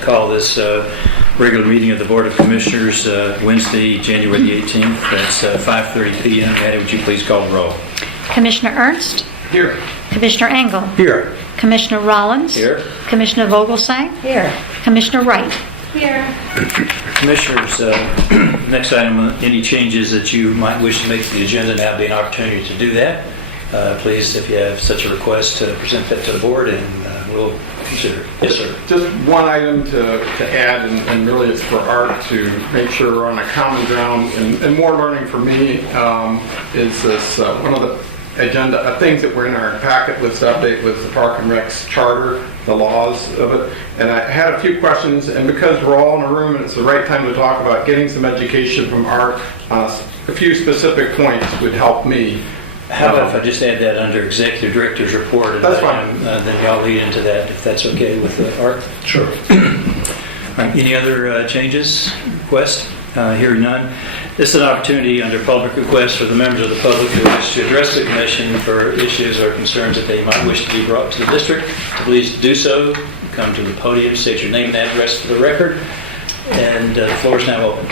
Call this regular meeting of the Board of Commissioners Wednesday, January the 18th. That's 5:30 p.m. Maddie, would you please call the roll? Commissioner Ernst? Here. Commissioner Engel? Here. Commissioner Rollins? Here. Commissioner Vogelsang? Here. Commissioner Wright? Here. Commissioners, next item, any changes that you might wish to make to the agenda, now be an opportunity to do that. Please, if you have such a request, present that to the board and we'll consider it. Yes, sir. Just one item to add, and really it's for Art to make sure we're on a common ground, and more learning for me is this, one of the agenda things that were in our packet list update was the Park and Rec's charter, the laws of it, and I had a few questions, and because we're all in a room and it's the right time to talk about getting some education from Art, a few specific points would help me. How about if I just add that under Executive Director's report? And that's fine. Then y'all lead into that, if that's okay with Art? Sure. All right, any other changes, requests? Hearing none. This is an opportunity under public requests for the members of the public who wish to address the Commission for issues or concerns that they might wish to be brought to the district. Please do so. Come to the podium, state your name and address for the record, and the floor is now open.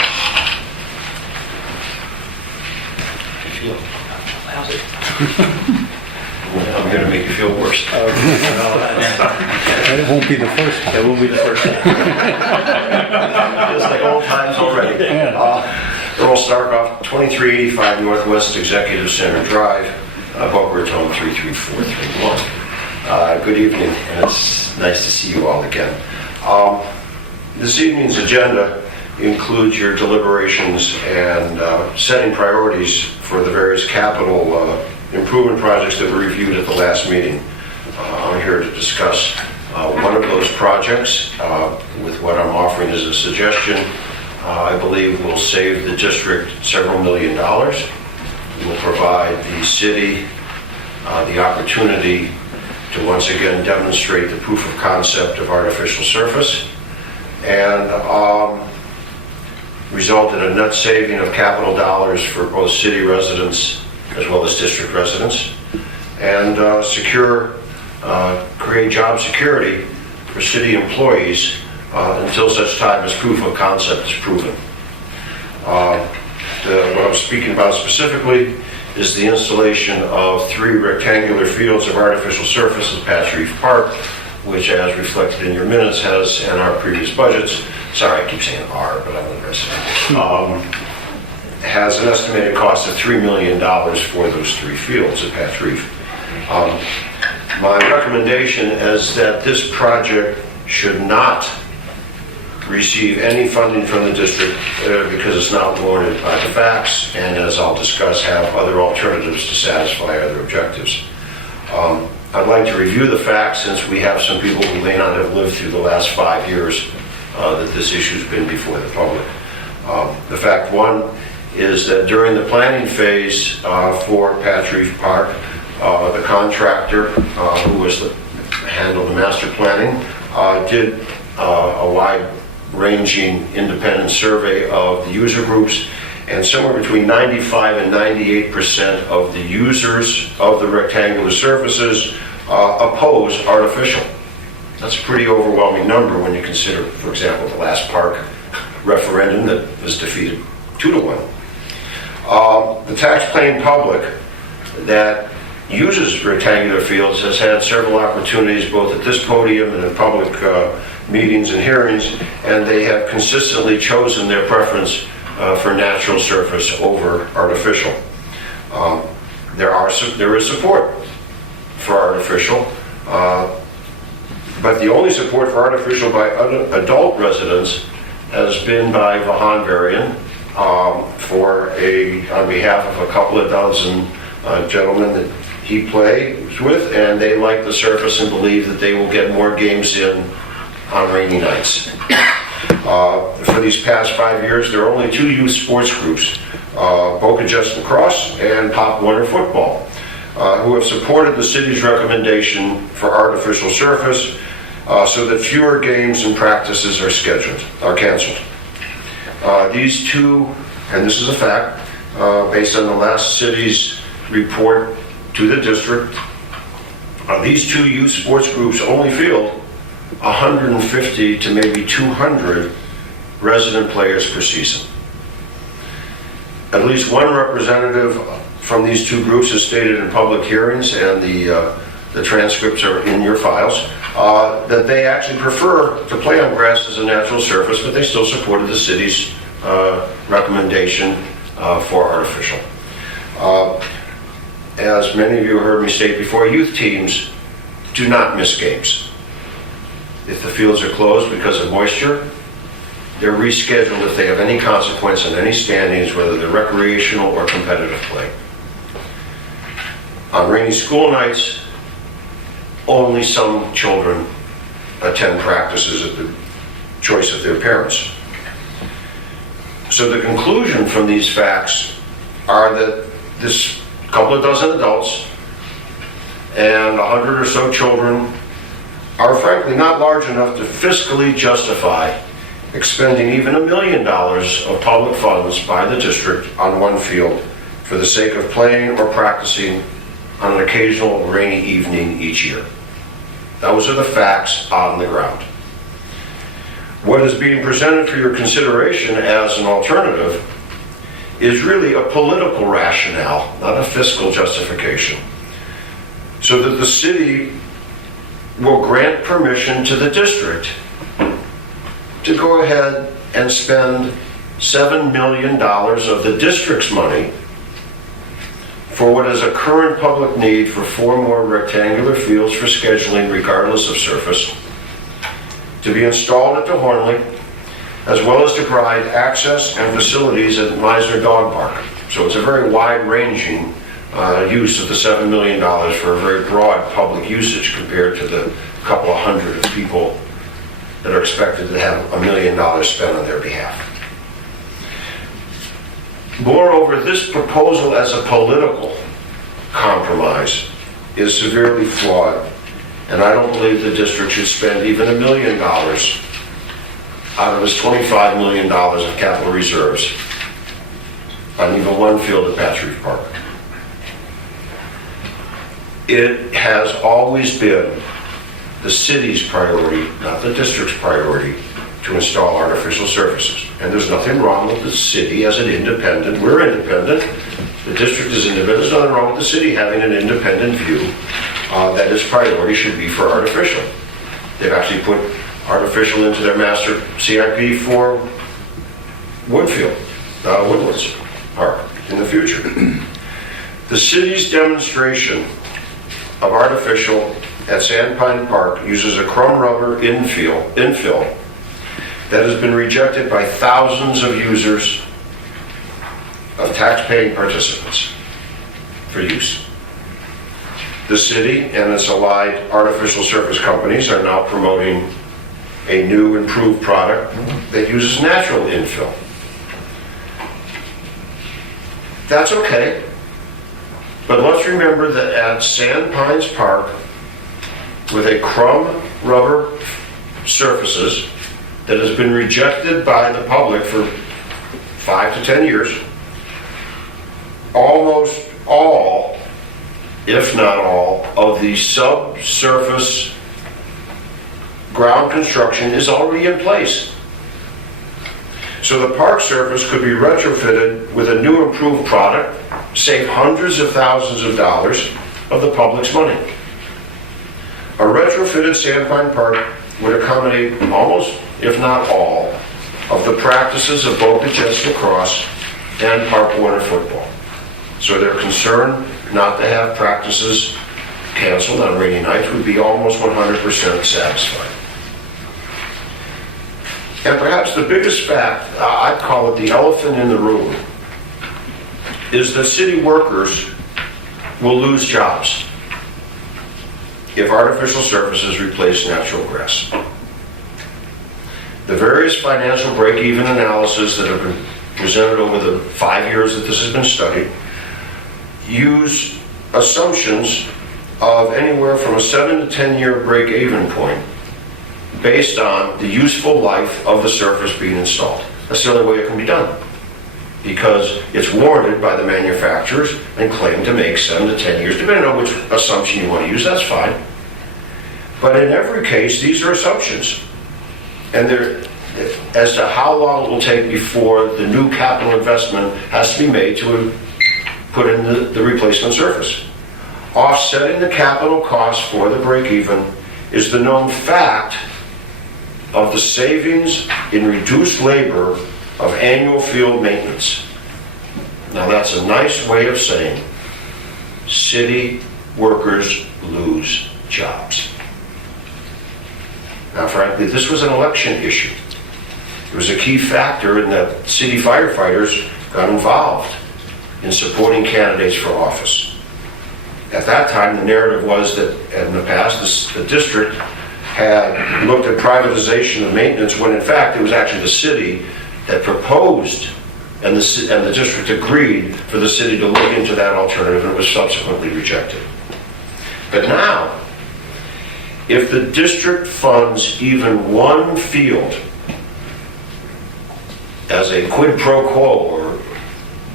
How's it? I'm going to make you feel worse. It won't be the first time. It won't be the first time. It's like old times already. Earl Starkoff, 2385 Northwest Executive Center Drive, Boca Raton 33431. Good evening, and it's nice to see you all again. This evening's agenda includes your deliberations and setting priorities for the various capital improvement projects that were reviewed at the last meeting. I'm here to discuss one of those projects with what I'm offering as a suggestion. I believe will save the district several $1 million. Will provide the city the opportunity to once again demonstrate the proof of concept of artificial surface, and result in a net saving of capital dollars for both city residents as well as district residents, and create job security for city employees until such time as proof of concept is proven. What I'm speaking about specifically is the installation of 3 rectangular fields of artificial surface at Patch Reef Park, which, as reflected in your minutes, has in our previous budgets, sorry I keep saying "are," but I'm interested, has an estimated cost of $3 million for those 3 fields at Patch Reef. My recommendation is that this project should not receive any funding from the district because it's not warranted by the facts, and as I'll discuss, have other alternatives to satisfy other objectives. I'd like to review the facts, since we have some people who may not have lived through the last 5 years that this issue's been before the public. The fact one is that during the planning phase for Patch Reef Park, the contractor who handled the master planning did a wide-ranging independent survey of the user groups, and somewhere between 95 and 98% of the users of the rectangular surfaces oppose artificial. That's a pretty overwhelming number when you consider, for example, the last park referendum that was defeated 2-1. The tax-paying public that uses rectangular fields has had several opportunities both at this podium and in public meetings and hearings, and they have consistently chosen their preference for natural surface over artificial. There is support for artificial, but the only support for artificial by adult residents has been by Vahan Varian on behalf of a couple of dozen gentlemen that he plays with, and they like the surface and believe that they will get more games in on rainy nights. For these past 5 years, there are only 2 youth sports groups, Boca Justin Cross and Pop Warner Football, who have supported the city's recommendation for artificial surface so that fewer games and practices are canceled. These 2, and this is a fact, based on the last city's report to the district, these 2 youth sports groups only field 150 to maybe 200 resident players per season. At least one representative from these two groups has stated in public hearings, and the transcripts are in your files, that they actually prefer to play on grass as a natural surface, but they still supported the city's recommendation for artificial. As many of you heard me state before, youth teams do not miss games. If the fields are closed because of moisture, they're rescheduled if they have any consequence in any standings, whether they're recreational or competitive play. On rainy school nights, only some children attend practices at the choice of their parents. So the conclusion from these facts are that this couple of dozen adults and 100 or so children are frankly not large enough to fiscally justify expending even $1 million of public funds by the district on one field for the sake of playing or practicing on an occasional rainy evening each year. Those are the facts on the ground. What is being presented for your consideration as an alternative is really a political rationale, not a fiscal justification, so that the city will grant permission to the district to go ahead and spend $7 million of the district's money for what is a current public need for 4 more rectangular fields for scheduling regardless of surface, to be installed at the Hornley, as well as to provide access and facilities at Meisner Dog Park. So it's a very wide-ranging use of the $7 million for a very broad public usage compared to the couple of hundred of people that are expected to have $1 million spent on their behalf. Moreover, this proposal as a political compromise is severely flawed, and I don't believe the district should spend even $1 million out of its $25 million of capital reserves on even one field at Patch Reef Park. It has always been the city's priority, not the district's priority, to install artificial surfaces. And there's nothing wrong with the city as an independent. We're independent. The district is independent. There's nothing wrong with the city having an independent view that its priority should be for artificial. They've actually put artificial into their master CIP for Woodlands Park in the future. The city's demonstration of artificial at Sandpine Park uses a crumb rubber infill that has been rejected by thousands of users, of tax-paying participants for use. The city and its allied artificial surface companies are now promoting a new improved product that uses natural infill. That's okay, but let's remember that at Sandpines Park, with a crumb rubber surfaces that has been rejected by the public for 5 to 10 years, almost all, if not all, of the subsurface ground construction is already in place. So the park surface could be retrofitted with a new improved product, save hundreds of thousands of dollars of the public's money. A retrofitted Sandpine Park would accommodate almost, if not all, of the practices of Boca Jets lacrosse and Park Warner football. So their concern not to have practices canceled on rainy nights would be almost 100% satisfied. And perhaps the biggest fact, I'd call it the elephant in the room, is that city workers will lose jobs if artificial surfaces replace natural grass. The various financial break-even analyses that have been presented over the 5 years that this has been studied use assumptions of anywhere from a 7 to 10 year break-even point based on the useful life of the surface being installed. That's the only way it can be done, because it's warranted by the manufacturers and claimed to make 7 to 10 years, depending on which assumption you want to use. That's fine. But in every case, these are assumptions. And they're, as to how long it will take before the new capital investment has to be made to put in the replacement surface. Offsetting the capital cost for the break-even is the known fact of the savings in reduced labor of annual field maintenance. Now that's a nice way of saying city workers lose jobs. Now frankly, this was an election issue. It was a key factor in that city firefighters got involved in supporting candidates for office. At that time, the narrative was that in the past, the district had looked at privatization of maintenance when in fact it was actually the city that proposed and the district agreed for the city to look into that alternative, and it was subsequently rejected. But now, if the district funds even one field as a quid pro quo or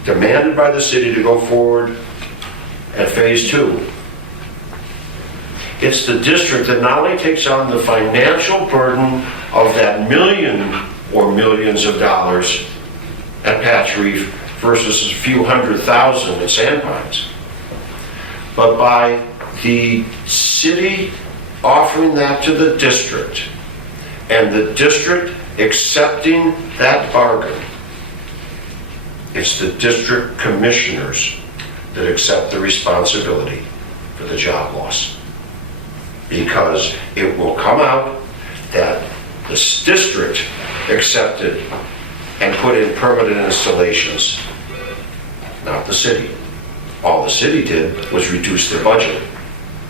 demanded by the city to go forward at phase 2, it's the district that not only takes on the financial burden of that million or millions of dollars at Patch Reef versus a few $100,000 at Sandpines, but by the city offering that to the district and the district accepting that bargain, it's the district commissioners that accept the responsibility for the job loss. Because it will come out that the district accepted and put in permanent installations, not the city. All the city did was reduce their budget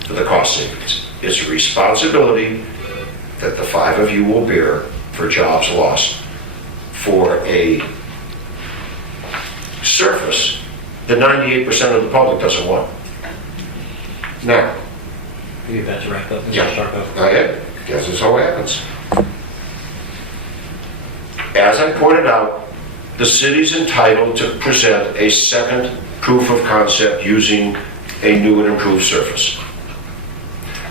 for the cost savings. It's a responsibility that the 5 of you will bear for jobs lost for a surface that 98% of the public doesn't want. Now, You about to wrap up, Mr. yeah, Starkov? I am. Guess this how it happens. As I pointed out, the city's entitled to present a second proof of concept using a new and improved surface.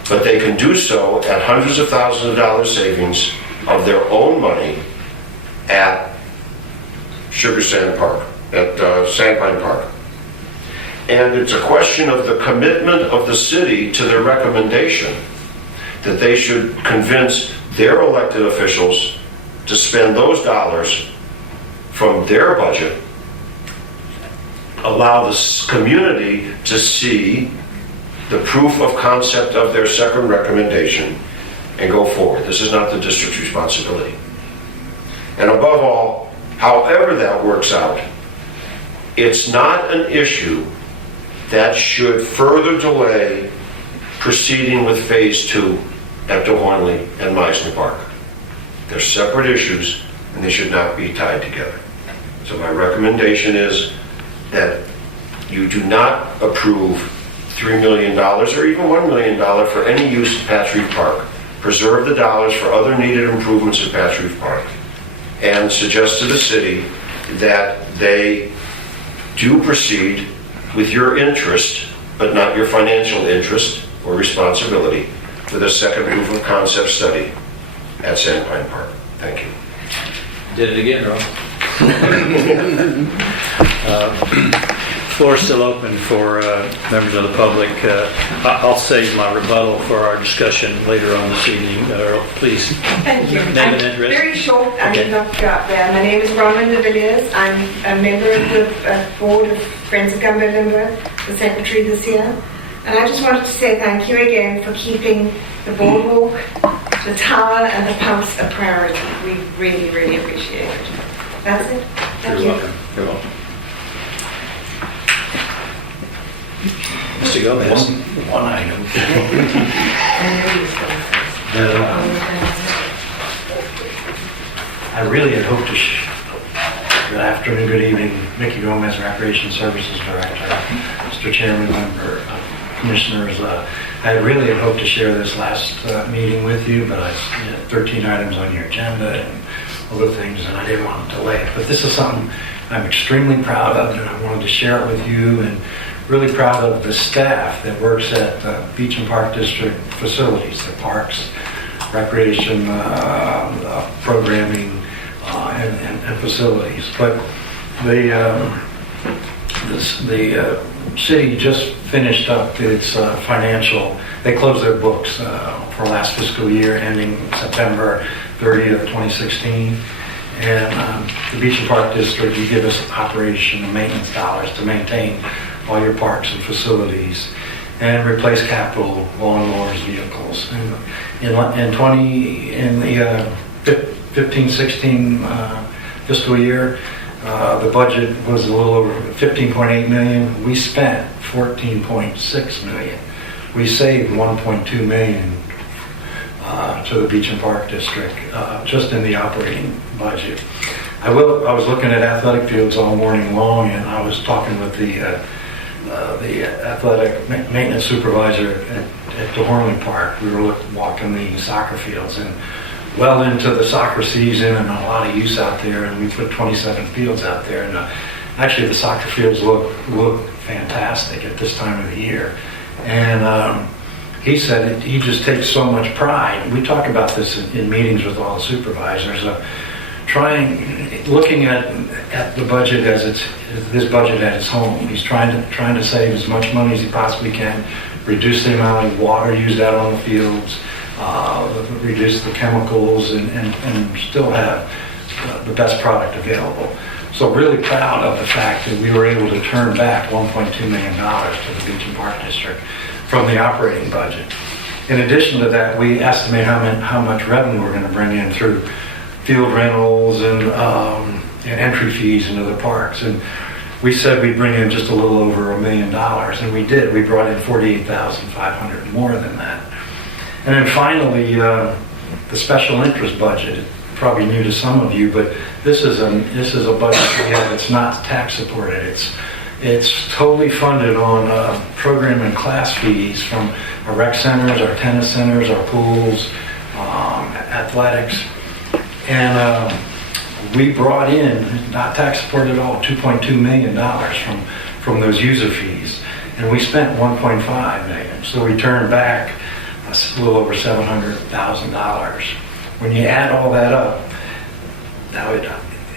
But they can do so at hundreds of thousands of dollars savings of their own money at Sugar Sand Park, at Sandpine Park. And it's a question of the commitment of the city to their recommendation that they should convince their elected officials to spend those dollars from their budget, allow the community to see the proof of concept of their second recommendation, and go forward. This is not the district's responsibility. And above all, however that works out, it's not an issue that should further delay proceeding with phase 2 at DeHornley and Meisner Park. They're separate issues and they should not be tied together. So my recommendation is that you do not approve $3 million or even $1 million for any use at Patch Reef Park. Preserve the dollars for other needed improvements at Patch Reef Park. And suggest to the city that they do proceed with your interest, but not your financial interest or responsibility, with a second proof of concept study at Sandpine Park. Thank you. Did it again, Ron. Floor is still open for members of the public. I'll save my rebuttal for our discussion later on this evening. Please, Thank you. name and address. Very short, I Okay. did not go up there. My name is Rhonda de Villiers. I'm a member of the board of Friends of Cumberland, the secretary this year. And I just wanted to say thank you again for keeping the boardwalk, the tower, and the pumps a priority. We really, really appreciate it. That's it. Thank you. You're welcome. You're welcome. Mr. Gomez. One item. I really had hoped to, good afternoon, good evening, Mickey Gomez, Recreation Services Director, Mr. Chairman, member, commissioners. I really had hoped to share this last meeting with you, but I had 13 items on your agenda and other things, and I didn't want to delay it. But this is something I'm extremely proud of, and I wanted to share it with you and really proud of the staff that works at Beach and Park District facilities, the parks, recreation, programming, and facilities. But the city just finished up its financial. They closed their books for last fiscal year, ending September 30th, 2016. And the Beach and Park District, you give us operation and maintenance dollars to maintain all your parks and facilities and replace capital lawnmowers, vehicles. And in the 15-16 fiscal year, the budget was a little over 15.8 million. We spent 14.6 million. We saved 1.2 million to the Beach and Park District just in the operating budget. I was looking at athletic fields all morning long, and I was talking with the athletic maintenance supervisor at the Hornley Park. We were walking the soccer fields, and well into the soccer season, and a lot of use out there, and we put 27 fields out there, and actually the soccer fields look fantastic at this time of the year. And he said he just takes so much pride. We talk about this in meetings with all the supervisors, looking at the budget as this budget at its home. He's trying to save as much money as he possibly can, reduce the amount of water used out on the fields, reduce the chemicals, and still have the best product available. So really proud of the fact that we were able to turn back $1.2 million to the Beach and Park District from the operating budget. In addition to that, we estimate how much revenue we're going to bring in through field rentals and entry fees into the parks. And we said we'd bring in just a little over $1 million, and we did. We brought in $48,500 more than that. And then finally, the special interest budget. Probably new to some of you, but this is a budget we have that's not tax supported. It's totally funded on program and class fees from our rec centers, our tennis centers, our pools, athletics, and we brought in, not tax supported at all, $2.2 million from those user fees, and we spent $1.5 million. So we turned back a little over $700,000. When you add all that up, now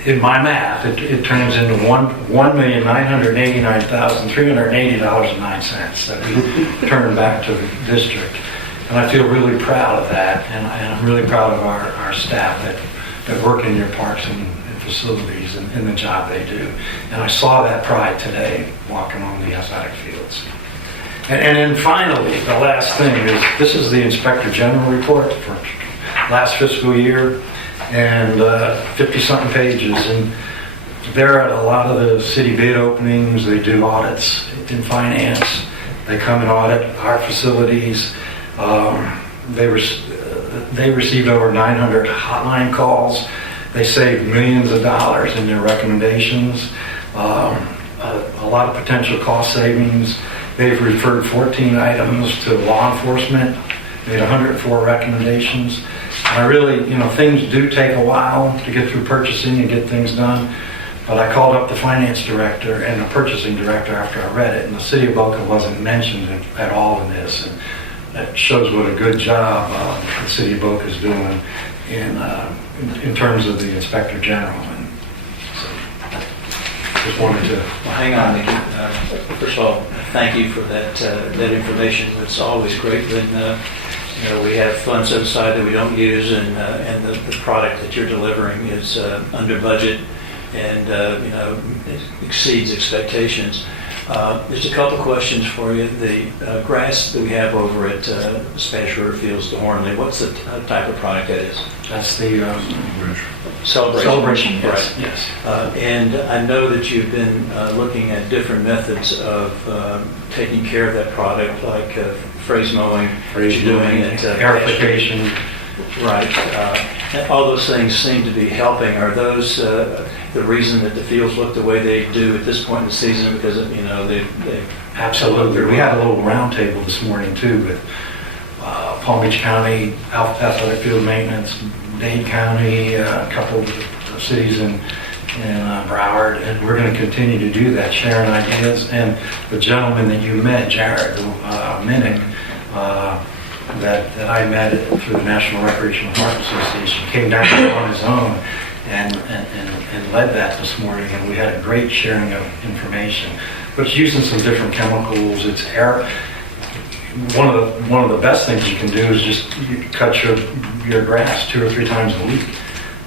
in my math, it turns into $1,989,380.09 that we turn back to the district. And I feel really proud of that, and I'm really proud of our staff that work in your parks and facilities and the job they do. And I saw that pride today walking on the athletic fields. And then finally, the last thing is, this is the Inspector General report for last fiscal year, and 50-something pages. And they're at a lot of the city bid openings. They do audits in finance. They come and audit our facilities. They received over 900 hotline calls. They saved millions of dollars in their recommendations. A lot of potential cost savings. They've referred 14 items to law enforcement, made 104 recommendations. And I really, things do take a while to get through purchasing and get things done. But I called up the finance director and the purchasing director after I read it, and the city of Boca wasn't mentioned at all in this. And that shows what a good job the city of Boca is doing in terms of the Inspector General. And so, just wanted to. Well, hang on, Mickey. First of all, thank you for that information. It's always great when we have funds set aside that we don't use, and the product that you're delivering is under budget and it exceeds expectations. Just a couple questions for you. The grass that we have over at Spanish River Fields, the Hornley, what's the type of product that is? That's the Celebration. Yes. Right. Yes. And I know that you've been looking at different methods of taking care of that product, like phrase mowing, aerification. Right. And all those things seem to be helping. Are those the reason that the fields look the way they do at this point in the season? Because they Absolutely. We had a little roundtable this morning too with Palm Beach County Athletic Field Maintenance, Dade County, a couple of cities in Broward, and we're going to continue to do that, sharing ideas. And the gentleman that you met, Jared Minnick, that I met through the National Recreational Park Association, came down on his own and led that this morning, and we had a great sharing of information. But it's using some different chemicals. It's air. One of the best things you can do is just cut your grass 2 or 3 times a week,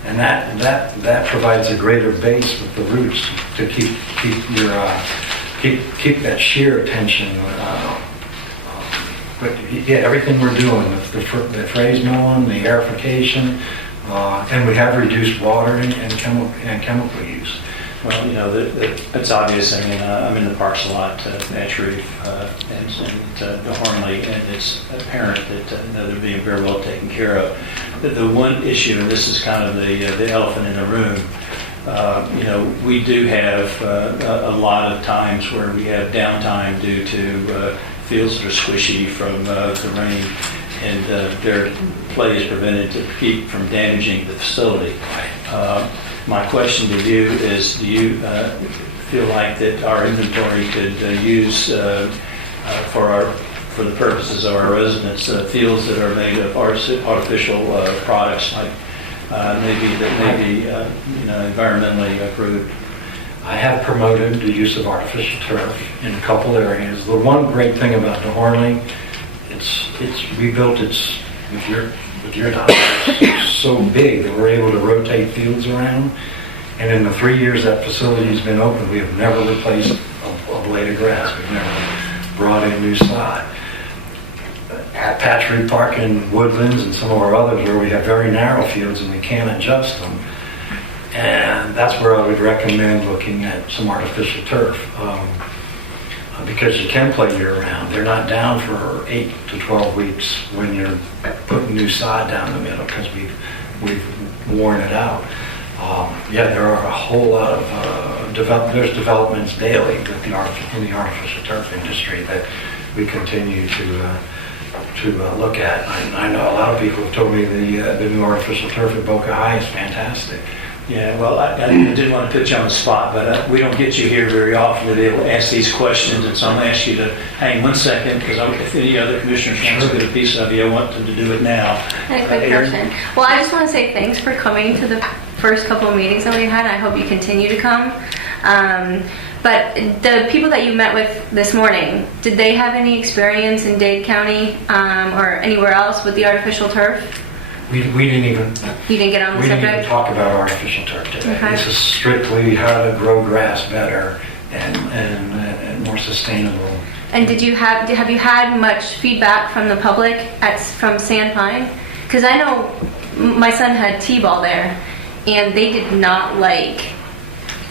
and that provides a greater base with the roots to keep that shear tension. But yeah, everything we're doing, the phrase mowing, the aerification, and we have reduced watering and chemical use. Well, it's obvious. I mean, I'm in the parks a lot, Patch Reef and Hornley, and it's apparent that they're being very well taken care of. The one issue, and this is kind of the elephant in the room, we do have a lot of times where we have downtime due to fields that are squishy from the rain, and their play is prevented to keep from damaging the facility. My question to you is, do you feel like that our inventory could use for the purposes of our residents fields that are made of artificial products, like maybe environmentally approved? I have promoted the use of artificial turf in a couple areas. The one great thing about the Hornley, we built it with your dollars. It's so big that we're able to rotate fields around. And in the 3 years that facility's been open, we have never replaced a blade of grass. We've never brought in new sod. At Patchery Park and Woodlands and some of our others where we have very narrow fields and we can't adjust them, and that's where I would recommend looking at some artificial turf, because you can play year-round. They're not down for 8 to 12 weeks when you're putting new sod down the middle, because we've worn it out. There are a whole lot of there's developments daily in the artificial turf industry that we continue to look at. I know a lot of people have told me the new artificial turf at Boca High is fantastic. Yeah, well, I didn't want to put you on the spot, but we don't get you here very often to be able to ask these questions, and so I'm going to ask you to hang 1 second, because if any other commissioners want to get a piece of you, I want them to do it now. I had a quick question. Well, I just want to say thanks for coming to the first couple of meetings that we had. I hope you continue to come. But the people that you met with this morning, did they have any experience in Dade County or anywhere else with the artificial turf? We didn't even. You didn't get on the We didn't subject? even talk about artificial turf today. Okay. This is strictly how to grow grass better and more sustainable. And have you had much feedback from the public from Sandpine? Because I know my son had T-ball there, and they did not like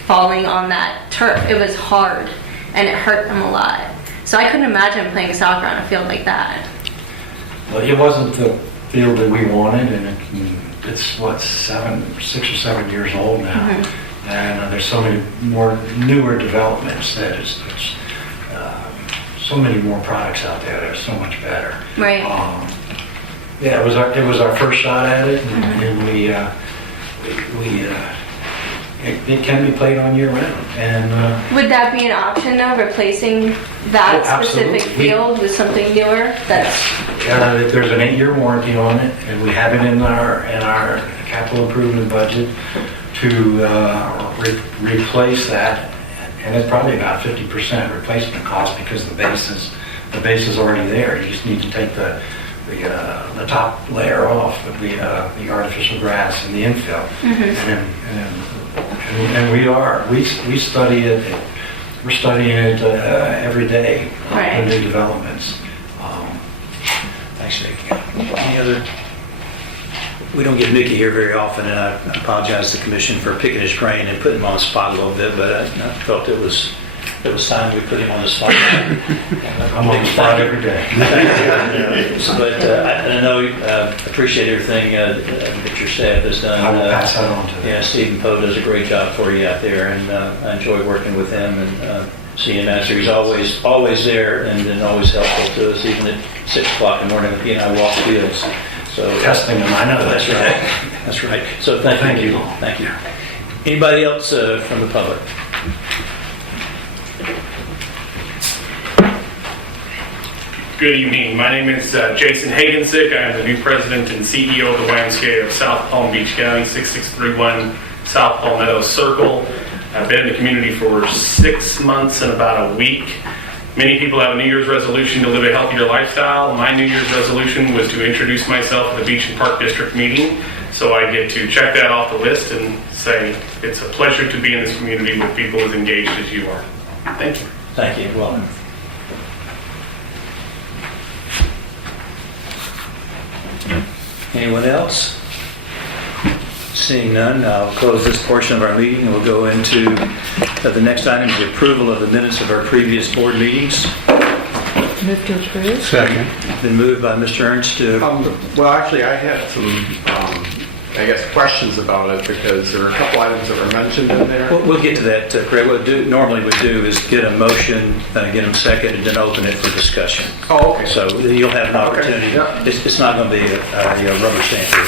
falling on that turf. It was hard, and it hurt them a lot. So I couldn't imagine playing soccer on a field like that. Well, it wasn't the field that we wanted, and it's 6 or 7 years old now. Mm-hmm. And there's so many more newer developments that it's so many more products out there that are so much better. Right. It was our first shot at it, and, mm-hmm. It can be played on year round. And would that be an option though, replacing that specific field with something newer? There's an 8-year warranty on it, and we have it in our capital improvement budget to replace that, and it's probably about 50% replacement cost, because the base is already there. You just need to take the top layer off with the artificial grass and the infill, mm-hmm. and we study it. We're studying it every day. Right. The new developments. Thanks, Mickey. Any other? We don't get Mickey here very often, and I apologize to the commission for picking his brain and putting him on the spot a little bit, but I felt it was time we put him on the spot. I'm on the spot every day. But I know appreciate everything that your staff has done. I will pass that on to them. Yeah, Stephen Poe does a great job for you out there, and I enjoy working with him and seeing him out there. He's always there and always helpful to us, even at 6 o'clock in the morning when he and I walk fields. So testing them, I know. That's right. That's right. So thank you. Thank you. Anybody else from the public? Good evening. My name is Jason Hagensick. I am the new president and CEO of the YMCA of South Palm Beach County, 6631 South Palmetto Circle. I've been in the community for 6 months and about a week. Many people have a New Year's resolution to live a healthier lifestyle. My New Year's resolution was to introduce myself at the Beach and Park District meeting, so I get to check that off the list and say it's a pleasure to be in this community with people as engaged as you are. Thank you. Thank you. Welcome. Anyone else? Seeing none, I'll close this portion of our meeting and we'll go into the next item, the approval of the minutes of our previous board meetings. Move to approve. Second. Been moved by Mr. Ernst to... Well, actually, I had some, I guess, questions about it because there were a couple items that were mentioned in there. We'll get to that, Craig. What normally we do is get a motion, get them seconded, and then open it for discussion. Oh, okay. So you'll have an opportunity. Okay, yeah. It's not going to be a rubber stamp here.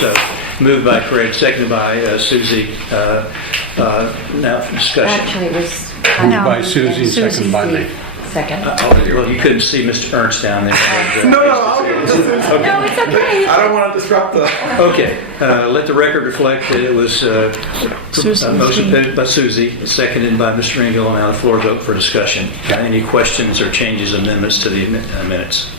So moved by Craig, seconded by Susie. Now for discussion. Actually, it was No. By Susie, second by me. Second. Well, you couldn't see Mr. Ernst down there. No, I'll get this in. No, it's okay. I don't want to disrupt the... Okay, let the record reflect that it was motion made by Susie, seconded by Mr. Engel, and now the floor is open for discussion. Any questions or changes, amendments to the minutes?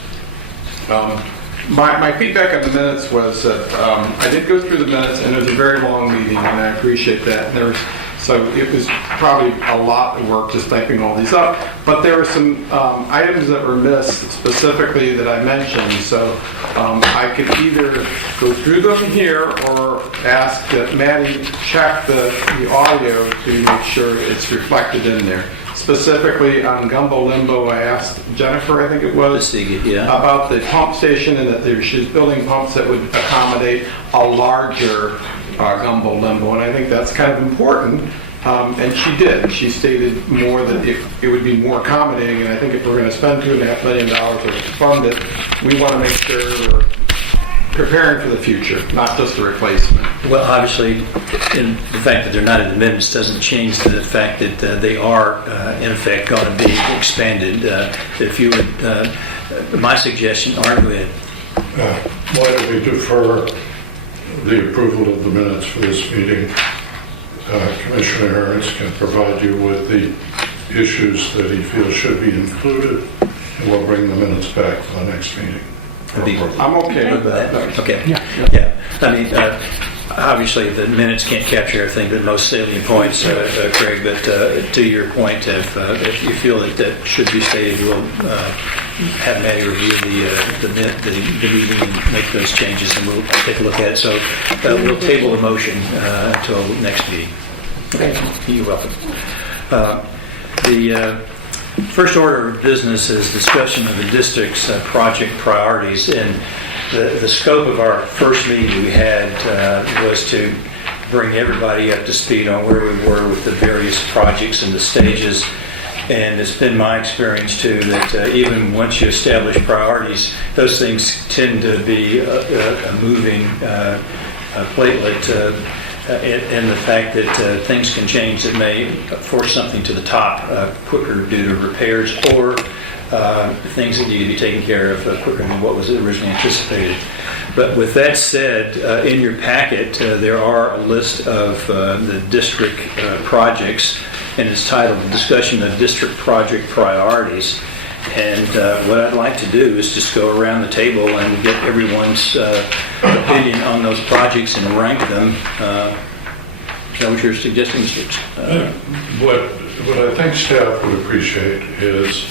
My feedback on the minutes was that I did go through the minutes, and it was a very long meeting, and I appreciate that. And so it was probably a lot of work just typing all these up. But there were some items that were missed specifically that I mentioned. So I could either go through them here or ask that Maddie check the audio to make sure it's reflected in there. Specifically on Gumbo Limbo, I asked Jennifer, I think it was, about the pump station and that she's building pumps that would accommodate a larger Gumbo Limbo. And I think that's kind of important. And she did. She stated more that it would be more accommodating. And I think if we're going to spend $2.5 million to fund it, we want to make sure we're preparing for the future, not just a replacement. Well, obviously, the fact that they're not in the minutes doesn't change the fact that they are, in effect, going to be expanded. If you would, my suggestion, go ahead. Why don't we defer the approval of the minutes for this meeting? Commissioner Ernst can provide you with the issues that he feels should be included, and we'll bring the minutes back for the next meeting. I'm okay with that. Okay. Yeah. I mean, obviously, the minutes can't capture everything, but most salient points, Craig. But to your point, if you feel that should be stated, we'll have Maddie review the meeting and make those changes, and we'll take a look at it. So we'll table the motion until next meeting. Okay. You're welcome. The first order of business is discussion of the district's project priorities. And the scope of our first meeting we had was to bring everybody up to speed on where we were with the various projects and the stages. And it's been my experience, too, that even once you establish priorities, those things tend to be a moving platelet. And the fact that things can change that may force something to the top quicker due to repairs or things that need to be taken care of quicker than what was originally anticipated. But with that said, in your packet, there are a list of the district projects, and it's titled Discussion of District Project Priorities. And what I'd like to do is just go around the table and get everyone's opinion on those projects and rank them. Is that what you're suggesting, Mr. What I think staff would appreciate is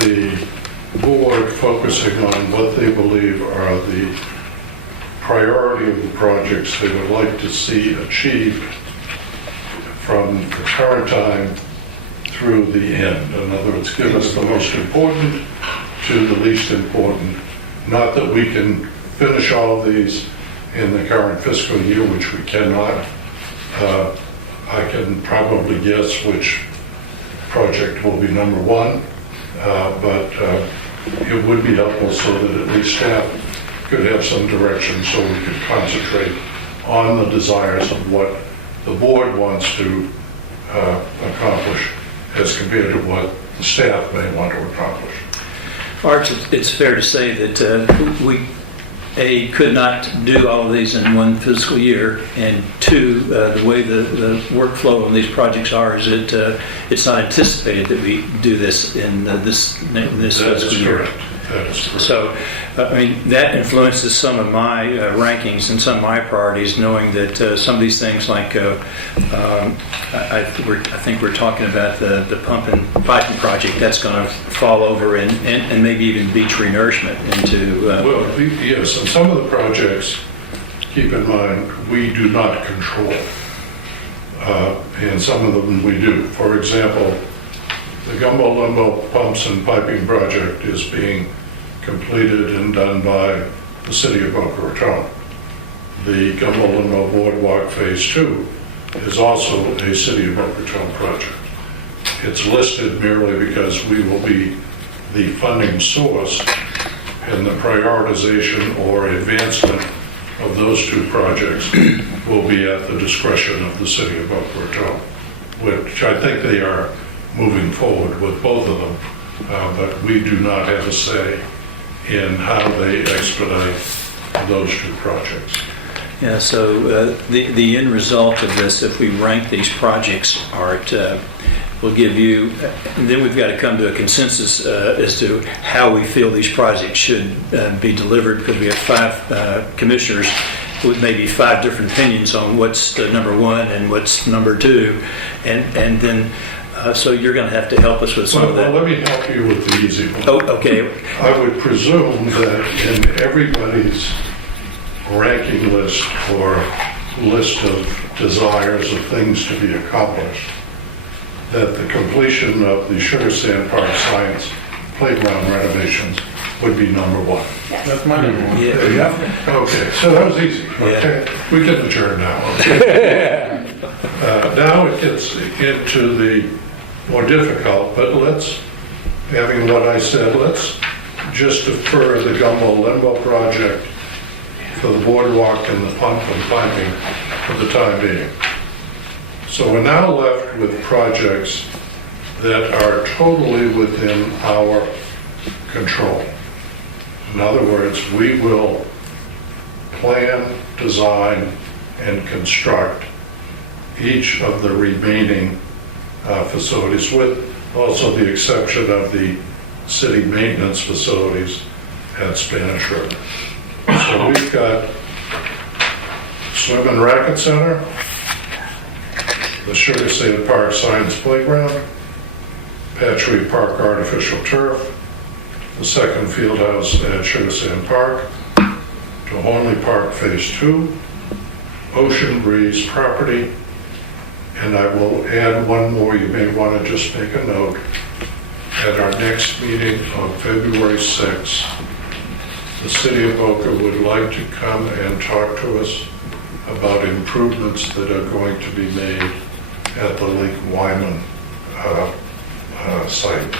the board focusing on what they believe are the priority of the projects they would like to see achieved from the current time through the end. In other words, give us the most important to the least important. Not that we can finish all of these in the current fiscal year, which we cannot. I can probably guess which project will be number one, but it would be helpful so that at least staff could have some direction so we could concentrate on the desires of what the board wants to accomplish as compared to what the staff may want to accomplish. Art, it's fair to say that we, A, could not do all of these in one fiscal year, and two, the way the workflow on these projects are is that it's not anticipated that we do this in this fiscal year. Correct. That is correct. So, I mean, that influences some of my rankings and some of my priorities, knowing that some of these things like, I think we're talking about the pump and piping project, that's going to fall over and maybe even beach renourishment into... Well, yes, and some of the projects, keep in mind, we do not control. And some of them we do. For example, the Gumbo Limbo Pumps and Piping Project is being completed and done by the city of Boca Raton. The Gumbo Limbo Boardwalk Phase 2 is also a city of Boca Raton project. It's listed merely because we will be the funding source, and the prioritization or advancement of those two projects will be at the discretion of the city of Boca Raton, which I think they are moving forward with both of them, but we do not have a say in how they expedite those two projects. Yeah, so the end result of this, if we rank these projects, Art, will give you, then we've got to come to a consensus as to how we feel these projects should be delivered, because we have 5 commissioners with maybe 5 different opinions on what's number 1 and what's number 2, and then so you're going to have to help us with some of that. Well, let me help you with the easy one. Oh, okay. I would presume that in everybody's ranking list or list of desires of things to be accomplished, that the completion of the Sugar Sand Park Science Playground renovations would be number 1. That's my number one. Yeah. Okay, so that was easy. Okay, we can adjourn now. Okay. Now it gets into the more difficult, but let's, having what I said, let's just defer the Gumbo Limbo project for the boardwalk and the pump and piping for the time being. So we're now left with projects that are totally within our control. In other words, we will plan, design, and construct each of the remaining facilities, with also the exception of the city maintenance facilities at Spanish River. So we've got Swim and Racket Center, the Sugar Sand Park Science Playground, Patchouli Park Artificial Turf, the second field house at Sugar Sand Park, Tohonley Park Phase 2, Ocean Breeze property, and I will add one more. You may want to just make a note. At our next meeting on February 6th, the city of Boca would like to come and talk to us about improvements that are going to be made at the Lake Wyman site.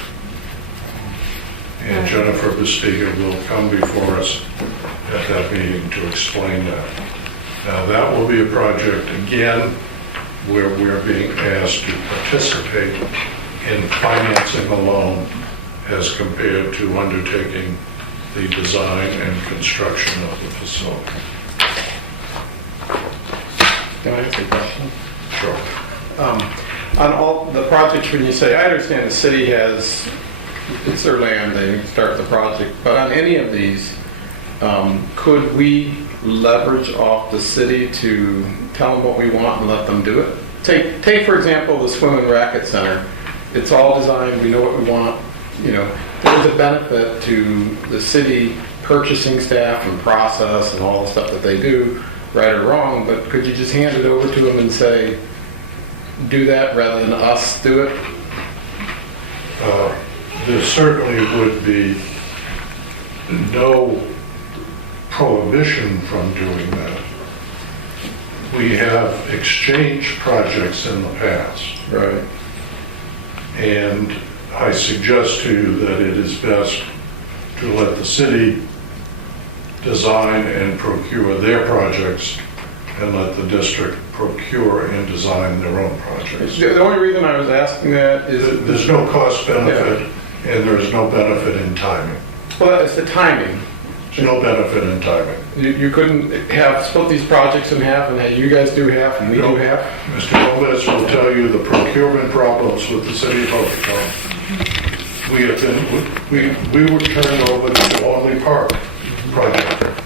And Jennifer Bastiga will come before us at that meeting to explain that. Now, that will be a project, again, where we're being asked to participate in financing a loan as compared to undertaking the design and construction of the facility. Can I ask a question? Sure. On all the projects, when you say, I understand the city has, it's their land, they can start the project, but on any of these, could we leverage off the city to tell them what we want and let them do it? Take for example, the Swim and Racket Center. It's all designed, we know what we want. You know, there's a benefit to the city purchasing staff and process and all the stuff that they do, right or wrong, but could you just hand it over to them and say, do that rather than us do it? There certainly would be no prohibition from doing that. We have exchanged projects in the past. Right. And I suggest to you that it is best to let the city design and procure their projects and let the district procure and design their own projects. The only reason I was asking that is... There's no cost benefit, and there's no benefit in timing. Well, it's the timing. There's no benefit in timing. You couldn't have split these projects in half and hey, you guys do half and we do half? Mr. Gomez will tell you the procurement problems with the city of Boca Raton. We were turned over to the Only Park project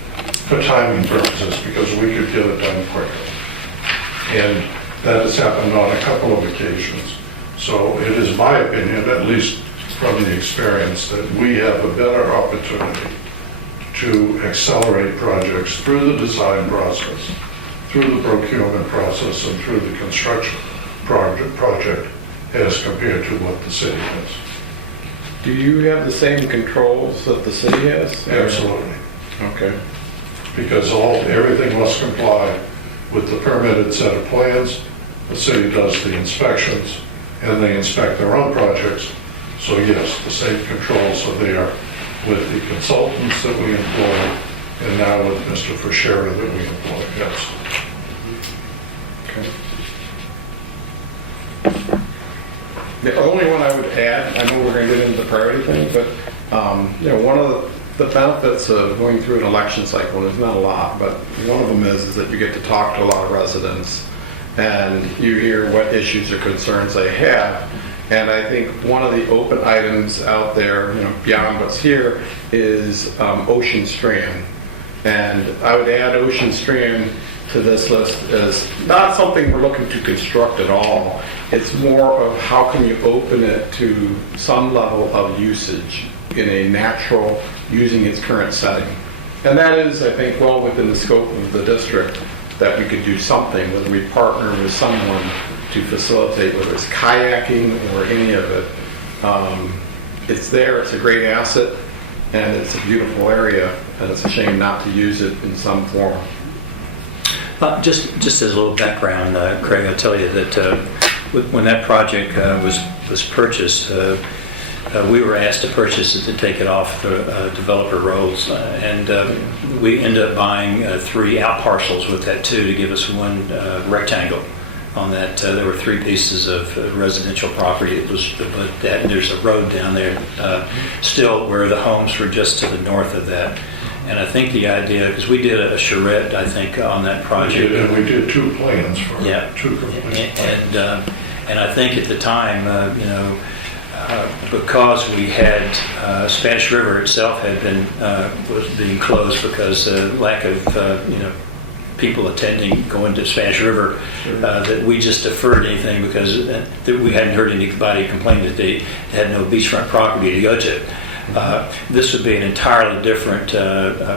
for timing purposes because we could get it done quicker. And that has happened on a couple of occasions. So it is my opinion, at least from the experience, that we have a better opportunity to accelerate projects through the design process, through the procurement process, and through the construction project as compared to what the city has. Do you have the same controls that the city has? Absolutely. Okay. Because everything must comply with the permitted set of plans. The city does the inspections, and they inspect their own projects. So yes, the same controls are there with the consultants that we employ, and now with Mr. Fischera that we employ, yes. Okay. The only one I would add, I know we're going to get into the priority thing, but one of the benefits of going through an election cycle, there's not a lot, but one of them is that you get to talk to a lot of residents and you hear what issues or concerns they have. And I think one of the open items out there, beyond what's here, is Ocean Strand. And I would add Ocean Strand to this list as not something we're looking to construct at all. It's more of how can you open it to some level of usage in a natural, using its current setting. And that is, I think, well within the scope of the district that we could do something, whether we partner with someone to facilitate, whether it's kayaking or any of it. It's there, it's a great asset, and it's a beautiful area, and it's a shame not to use it in some form. Just as a little background, Craig, I'll tell you that when that project was purchased, we were asked to purchase it to take it off the developer rolls, and we ended up buying 3 out parcels with that too to give us one rectangle on that. There were 3 pieces of residential property. And there's a road down there still where the homes were just to the north of that. And I think the idea, because we did a charrette, I think, on that project. We did 2 plans for it, 2 complete plans. And I think at the time, because we had Spanish River itself was being closed because lack of people attending going to Spanish River, that we just deferred anything because we hadn't heard anybody complain that they had no beachfront property to go to. This would be an entirely different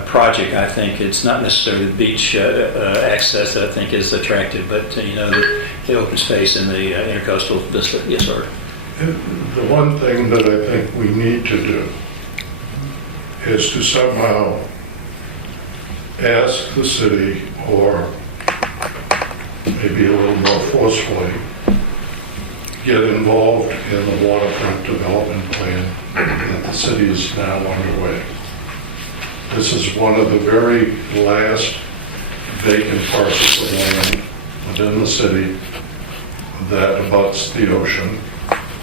project. I think it's not necessarily the beach access that I think is attractive, but the open space in the intercoastal vista. Yes, sir. The one thing that I think we need to do is to somehow ask the city, or maybe a little more forcefully, get involved in the waterfront development plan that the city is now underway. This is one of the very last vacant parcels of land within the city that abuts the ocean,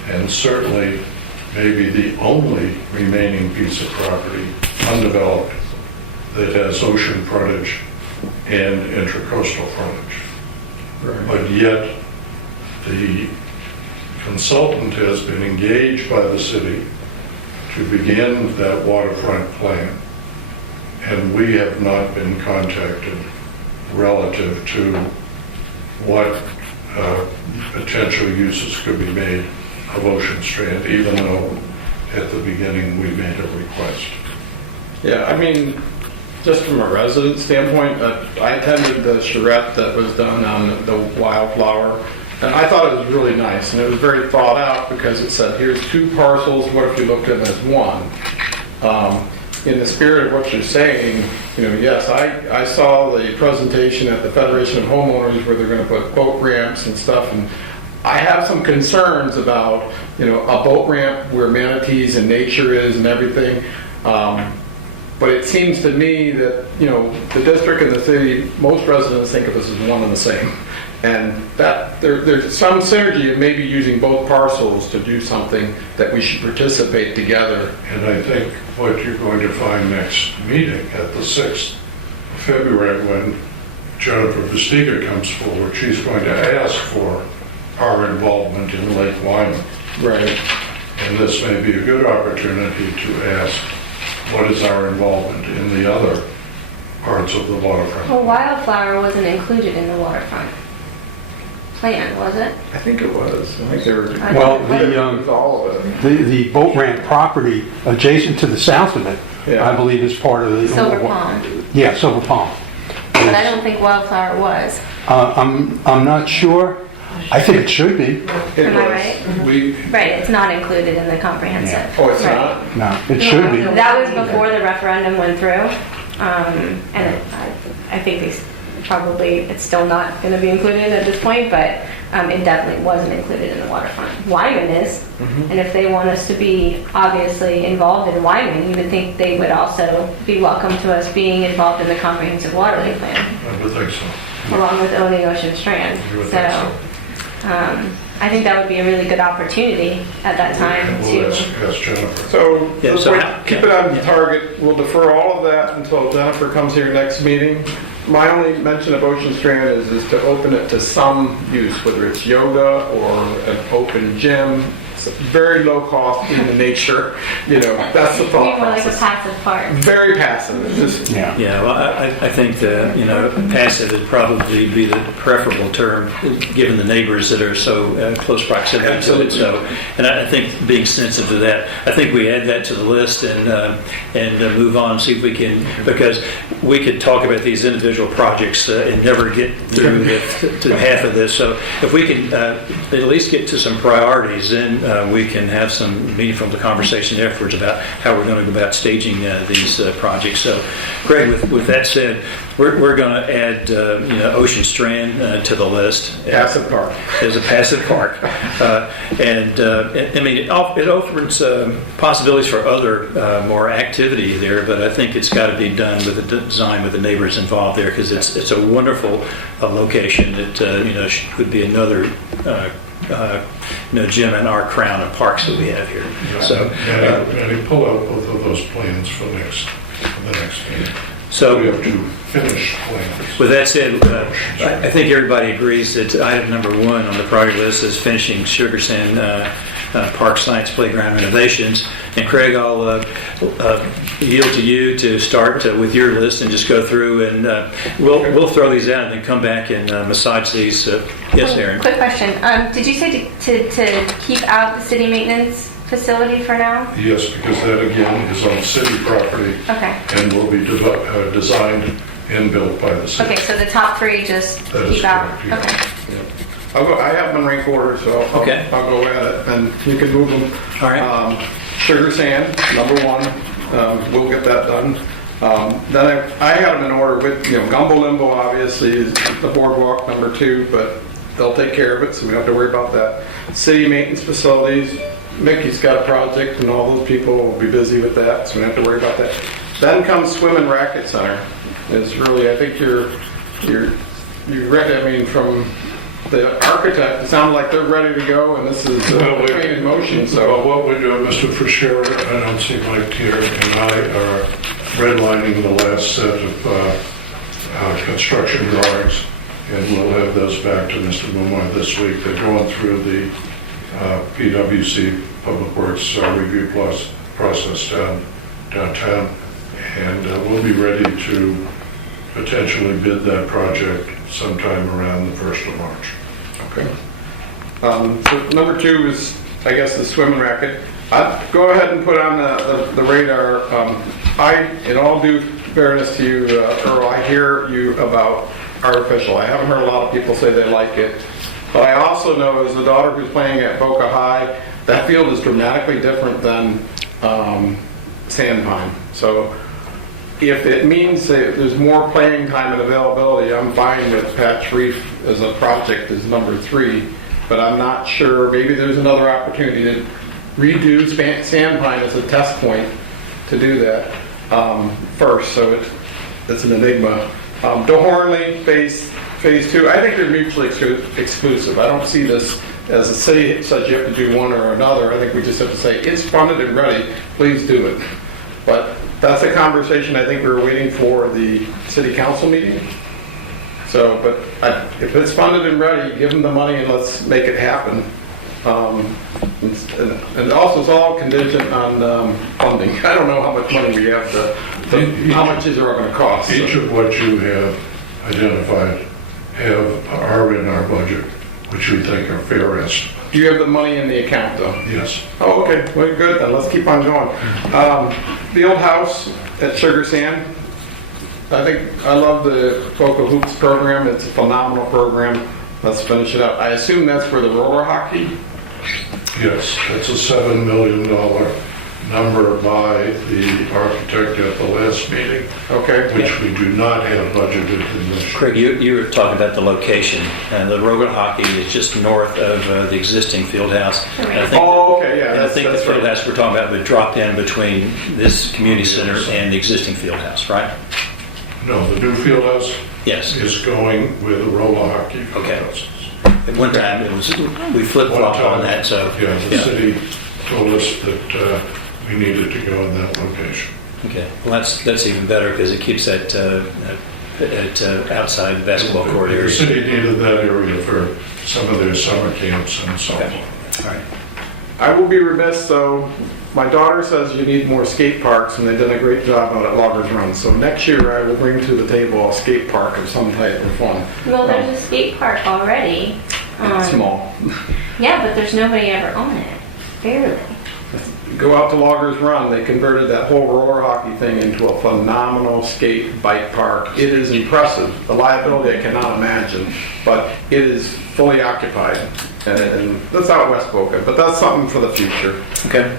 and certainly maybe the only remaining piece of property undeveloped that has ocean frontage and intracoastal frontage. Right. But yet the consultant has been engaged by the city to begin that waterfront plan, and we have not been contacted relative to what potential uses could be made of Ocean Strand, even though at the beginning we made a request. Yeah, I mean, just from a resident standpoint, I attended the charrette that was done on the wildflower, and I thought it was really nice, and it was very thought out because it said, here's 2 parcels, what if you looked at them as one? In the spirit of what you're saying, yes, I saw the presentation at the Federation of Homeowners where they're going to put boat ramps and stuff, and I have some concerns about, a boat ramp where manatees and nature is and everything. But it seems to me that, the district and the city, most residents think of us as one and the same. And that there's some synergy of maybe using both parcels to do something that we should participate together. And I think what you're going to find next meeting at the 6th of February, when Jennifer Vestiga comes forward, she's going to ask for our involvement in Lake Wyman. Right. And this may be a good opportunity to ask, what is our involvement in the other parts of the waterfront? Well, Wildflower wasn't included in the waterfront plan, was it? I think it was. I think they were. Well, it was all of it. the boat ramp property adjacent to the south of it, Yeah. I believe is part of the... Silver Palm. Yeah, Silver Palm. But I don't think Wildflower was. I'm not sure. I think it should be. It Am I was. right? We, Right, it's not included in the comprehensive. Oh, it's Right. not? No, it should be. That was before the referendum went through. I think it's still not going to be included at this point, but it definitely wasn't included in the waterfront. Wyman is, and if they want us to be obviously involved in Wyman, you would think they would also be welcome to us being involved in the comprehensive waterway plan, I would think so. along with owning Ocean Strand. You would think so. I think that would be a really good opportunity at that time And we'll to. ask Jennifer. So, Yeah, let's so wait- how- keep it on yeah. target. We'll defer all of that until Jennifer comes here next meeting. My only mention of Ocean Strand is to open it to some use, whether it's yoga or an open gym. It's very low cost in the nature, that's the Be thought more like a process. passive park. Very passive, it's just, Yeah. Yeah, well, I think passive would probably be the preferable term, given the neighbors that are so close proximity to it. Absolutely. So, and I think being sensitive to that, I think we add that to the list and move on and see if we can, because we could talk about these individual projects and never get through to half of this. So if we can at least get to some priorities, then we can have some meaningful conversation afterwards about how we're going to go about staging these projects. So, Greg, with that said, we're going to add Ocean Strand to the list passive park. as a passive park, and I mean it opens possibilities for other more activity there. But I think it's got to be done with the design with the neighbors involved there, because it's a wonderful location that would be another. Gym in our crown of parks that we have here. So, And pull out both of those plans for the next meeting. so We have to finish plans. with that said, I think everybody agrees that item number 1 on the priority list is finishing Sugar Sand Park Science Playground renovations. And Craig, I'll yield to you to start with your list and just go through, and we'll throw these out and then come back and massage these. Yes, Aaron. Quick question. Did you say to keep out the city maintenance facility for now? Yes, because that again is on city property Okay. and will be designed and built by the city. Okay, so the top 3 just That is keep out? correct, yeah. Okay. I have them in rank order, so Okay. I'll go at it, and you can move them. All right. Sugar Sand, number 1, we'll get that done. Then I had them in order with, Gumbo Limbo obviously is the boardwalk, number 2, but they'll take care of it, so we don't have to worry about that. City maintenance facilities, Mickey's got a project, and all those people will be busy with that, so we don't have to worry about that. Then comes Swim and Racket Center. It's really, I think you're ready, from the architect, it sounds like they're ready to go, and this is train in motion, so. Well, what we do, Mr. Fisher, I don't see Mike here, and I are redlining the last set of construction drawings, and we'll have those back to Mr. Mumar this week. They're going through the PWC Public Works review process downtown, and we'll be ready to potentially bid that project sometime around the 1st of March. Okay. So number 2 is, I guess, the Swim and Racket. I'd go ahead and put on the radar. In all due fairness to you, Earl, I hear you about artificial. I haven't heard a lot of people say they like it. But I also know, as a daughter who's playing at Boca High, that field is dramatically different than Sandpine. So if it means that there's more playing time and availability, I'm fine with Patch Reef as a project as number 3, but I'm not sure, maybe there's another opportunity to redo Sandpine as a test point to do that. first, so it's an enigma. DeHornley, phase 2, I think they're mutually exclusive. I don't see this as a city says you have to do one or another. I think we just have to say, it's funded and ready, please do it. But that's a conversation I think we're waiting for the city council meeting. So, but if it's funded and ready, give them the money and let's make it happen. And also it's all contingent on funding. I don't know how much money we have how much is it all going to cost. Each of what you have identified are in our budget, which we think are fair estimates. Do you have the money in the account though? Yes. Oh, okay. Well, good then. Let's keep on going. The old house at Sugar Sand. I love the Boca Hoops program. It's a phenomenal program. Let's finish it up. I assume that's for the roller hockey? Yes, that's a $7 million number by the architect at the last meeting, Okay. which we do not have budgeted in this year. Craig, you were talking about the location. The roller hockey is just north of the existing field house. And I think Okay, yeah. and I think the field right. house we're talking about would drop in between this community center and the existing field house, right? No, the new field house Yes. is going with the roller hockey field Okay. houses. At one time, we flip-flopped on that, so. Yeah, the city told us that we needed to go in that location. Okay, well, that's even better because it keeps that outside basketball court The area. city needed that area for some of their summer camps and so Okay. on. All right. I will be remiss though. My daughter says you need more skate parks, and they've done a great job out at Loggers Run. So next year I will bring to the table a skate park of some type of fun. Well, there's a skate park already. It's small. Yeah, but there's nobody ever on it. Barely. Go out to Loggers Run. They converted that whole roller hockey thing into a phenomenal skate bike park. It is impressive. The liability I cannot imagine, but it is fully occupied. And that's out West Boca, but that's something for the future. Okay.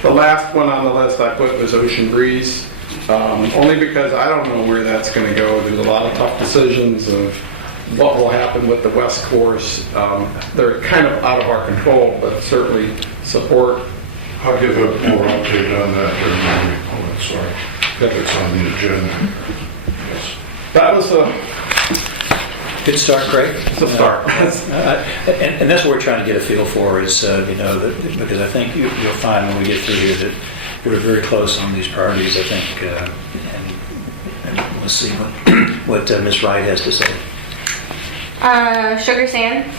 The last one on the list I put was Ocean Breeze, only because I don't know where that's going to go. There's a lot of tough decisions of what will happen with the West Course. They're kind of out of our control, but certainly support. I'll give a more update on that during my report, sorry. That it's on the agenda. Yes. That was a Good start, Craig. It's a start. And that's what we're trying to get a feel for is, because I think you'll find when we get through here that we're very close on these priorities, I think, and we'll see what Ms. Wright has to say. Sugar Sand.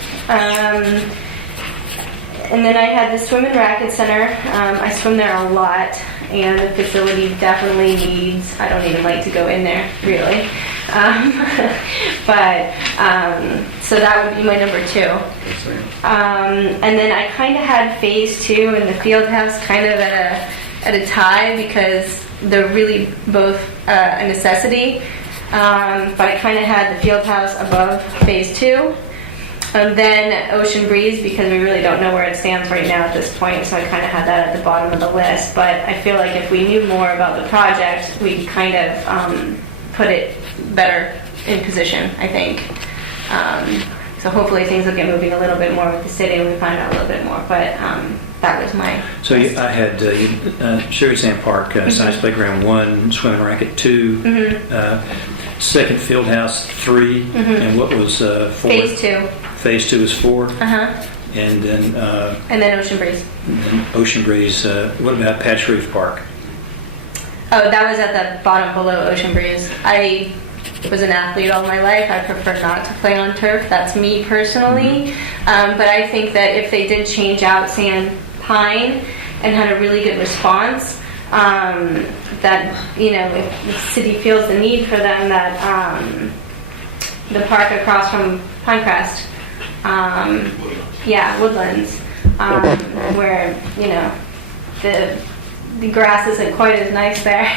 And then I had the swim and racket center. I swim there a lot, and the facility definitely needs, I don't even like to go in there, really. So that would be my number 2. And then I kind of had phase 2 in the field house kind of at a tie because they're really both a necessity. But I kind of had the field house above phase 2. And then Ocean Breeze, because we really don't know where it stands right now at this point, so I kind of had that at the bottom of the list. But I feel like if we knew more about the project, we'd kind of put it better in position, I think. So hopefully things will get moving a little bit more with the city and we find out a little bit more. But that was my So list. I had Sugar Sand Park, Science Playground 1, Swim and Racket 2, second field house 3, and what was 4? Phase 2. Phase 2 is 4. Uh-huh. And And then Ocean Breeze. Ocean Breeze. What about Patch Reef Park? Oh, that was at the bottom below Ocean Breeze. I was an athlete all my life. I prefer not to play on turf. That's me personally. But I think that if they did change out Sand Pine and had a really good response, that, if the city feels the need for them, that the park across from Pinecrest, Woodlands, where, the grass isn't quite as nice there,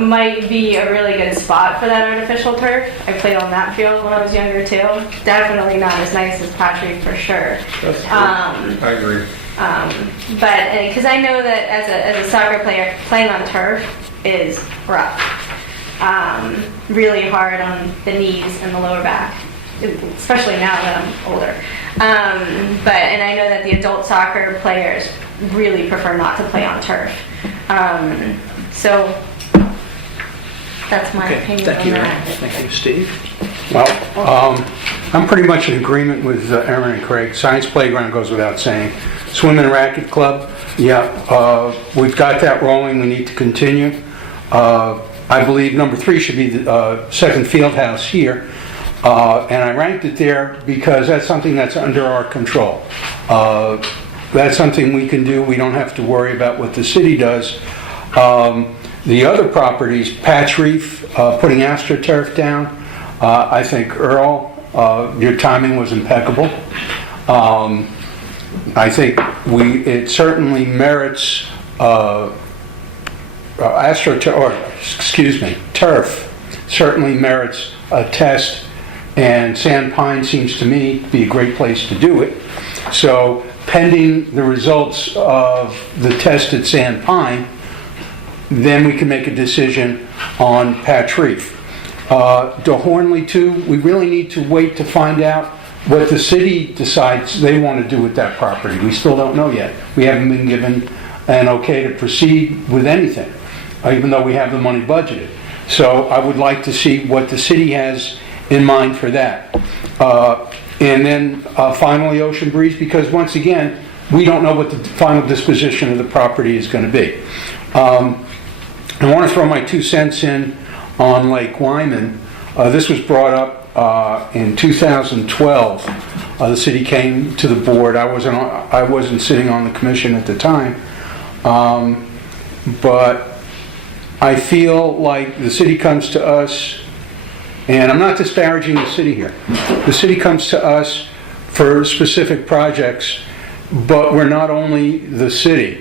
might be a really good spot for that artificial turf. I played on that field when I was younger too. Definitely not as nice as Patrick for sure. That's true. I agree. But because I know that as a soccer player, playing on turf is rough. Really hard on the knees and the lower back, especially now that I'm older. And I know that the adult soccer players really prefer not to play on turf. So that's my Okay, opinion thank on you. that. Thank you, Steve. Well, I'm pretty much in agreement with Aaron and Craig. Science playground goes without saying. Swim and racket club, we've got that rolling. We need to continue. I believe number 3 should be the second field house here. And I ranked it there because that's something that's under our control. That's something we can do. We don't have to worry about what the city does. The other properties, Patch Reef, putting AstroTurf down, I think, Earl, your timing was impeccable. I think it certainly merits turf certainly merits a test, and Sandpine seems to me to be a great place to do it. So pending the results of the test at Sandpine, then we can make a decision on Patch Reef. DeHornley too, we really need to wait to find out what the city decides they want to do with that property. We still don't know yet. We haven't been given an okay to proceed with anything, even though we have the money budgeted. So I would like to see what the city has in mind for that. And then finally Ocean Breeze, because once again, we don't know what the final disposition of the property is going to be. I want to throw my 2 cents in on Lake Wyman. This was brought up in 2012. The city came to the board. I wasn't sitting on the commission at the time, but I feel like the city comes to us, and I'm not disparaging the city here. The city comes to us for specific projects, but we're not only the city.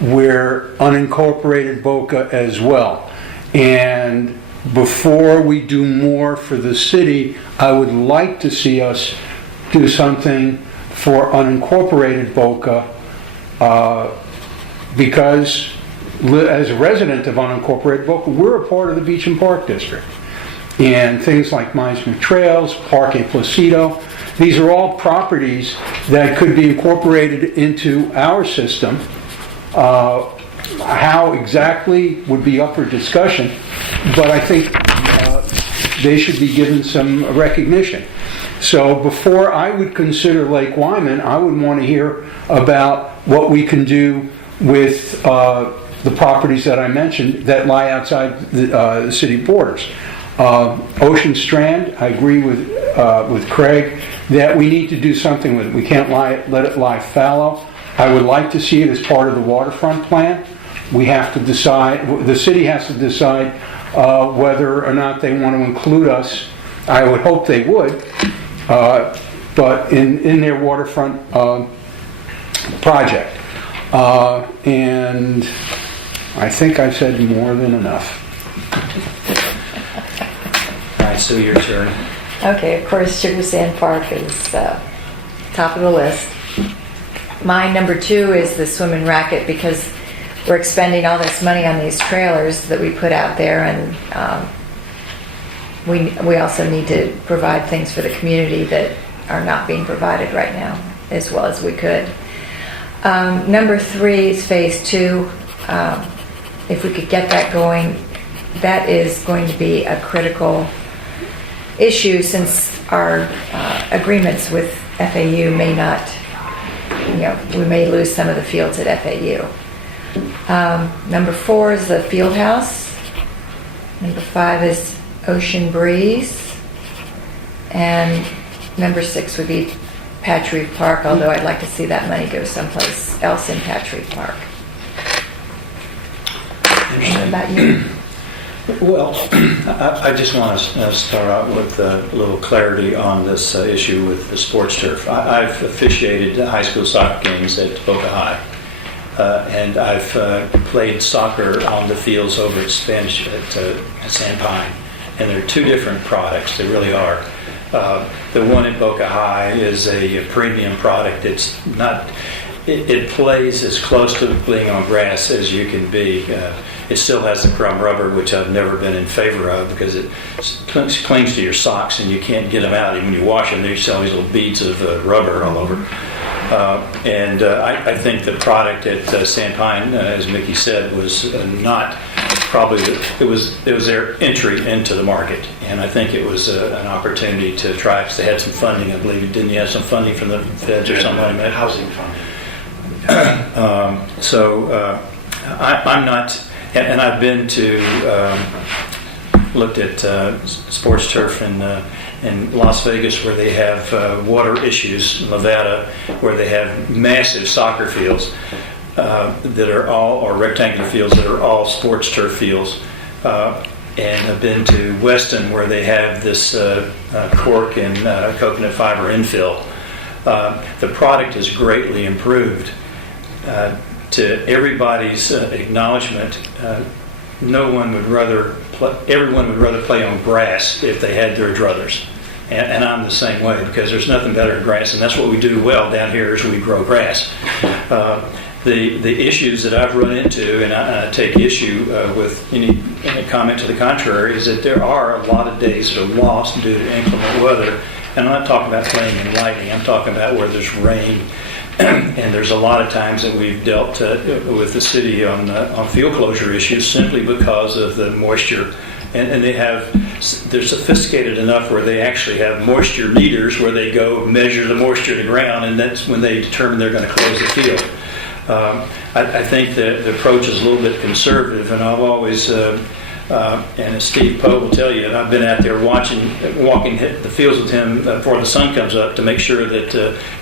We're unincorporated Boca as well. And before we do more for the city, I would like to see us do something for unincorporated Boca, because as a resident of unincorporated Boca, we're a part of the Beach and Park District. And things like Meisner Trails, Parque Placido, these are all properties that could be incorporated into our system. How exactly would be up for discussion, but I think they should be given some recognition. So before I would consider Lake Wyman, I would want to hear about what we can do with the properties that I mentioned that lie outside the city borders. Ocean Strand, I agree with Craig that we need to do something with it. We can't let it lie fallow. I would like to see it as part of the waterfront plan. We have to decide, the city has to decide whether or not they want to include us. I would hope they would, but in their waterfront project. And I think I've said more than enough. All right, so your turn. Okay, of course, Sugar Sand Park is top of the list. My number 2 is the swim and racket, because we're expending all this money on these trailers that we put out there, and we also need to provide things for the community that are not being provided right now as well as we could. Number 3 is phase 2. If we could get that going, that is going to be a critical issue, since our agreements with FAU may not, we may lose some of the fields at FAU. Number 4 is the field house. Number 5 is Ocean Breeze. And number 6 would be Patch Reef Park, although I'd like to see that money go someplace else in Patch Reef Park. What about you? Well, I just want to start out with a little clarity on this issue with the sports turf. I've officiated high school soccer games at Boca High, and I've played soccer on the fields over at Spanish at Sandpine, and they're 2 different products. They really are. The one at Boca High is a premium product. It's not. It plays as close to playing on grass as you can be. It still has the crumb rubber, which I've never been in favor of, because it clings to your socks and you can't get them out. Even when you wash them, there's all these little beads of rubber all over. And I think the product at Sandpine, as Mickey said, was not probably, it was their entry into the market. And I think it was an opportunity to try, because they had some funding, I believe. Didn't you have some funding from the feds or something like that? Housing funding. I'm not, and I've been to, looked at sports turf in Las Vegas, where they have water issues, in Nevada, where they have massive soccer fields that are all, or rectangular fields that are all sports turf fields. And I've been to Weston, where they have this cork and coconut fiber infill. The product is greatly improved. To everybody's acknowledgement, everyone would rather play on grass if they had their druthers. And I'm the same way, because there's nothing better than grass, and that's what we do well down here, is we grow grass. The issues that I've run into, and I take issue with any comment to the contrary, is that there are a lot of days that are lost due to inclement weather. And I'm not talking about playing in lightning. I'm talking about where there's rain. And there's a lot of times that we've dealt with the city on field closure issues simply because of the moisture. And they're sophisticated enough where they actually have moisture meters where they go measure the moisture in the ground, and that's when they determine they're going to close the field. I think the approach is a little bit conservative, and I've always, and as Steve Poe will tell you, I've been out there walking the fields with him before the sun comes up to make sure that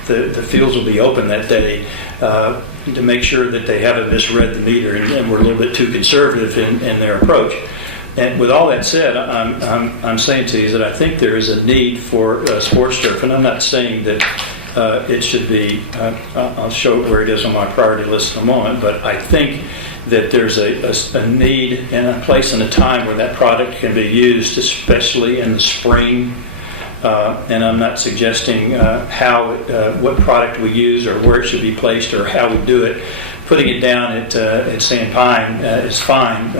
the fields will be open that day, to make sure that they haven't misread the meter and we're a little bit too conservative in their approach. And with all that said, I'm saying to you that I think there is a need for sports turf, and I'm not saying that it should be, I'll show where it is on my priority list in a moment, but I think that there's a need and a place and a time where that product can be used, especially in the spring. And I'm not suggesting what product we use or where it should be placed or how we do it. Putting it down at Sandpine is fine.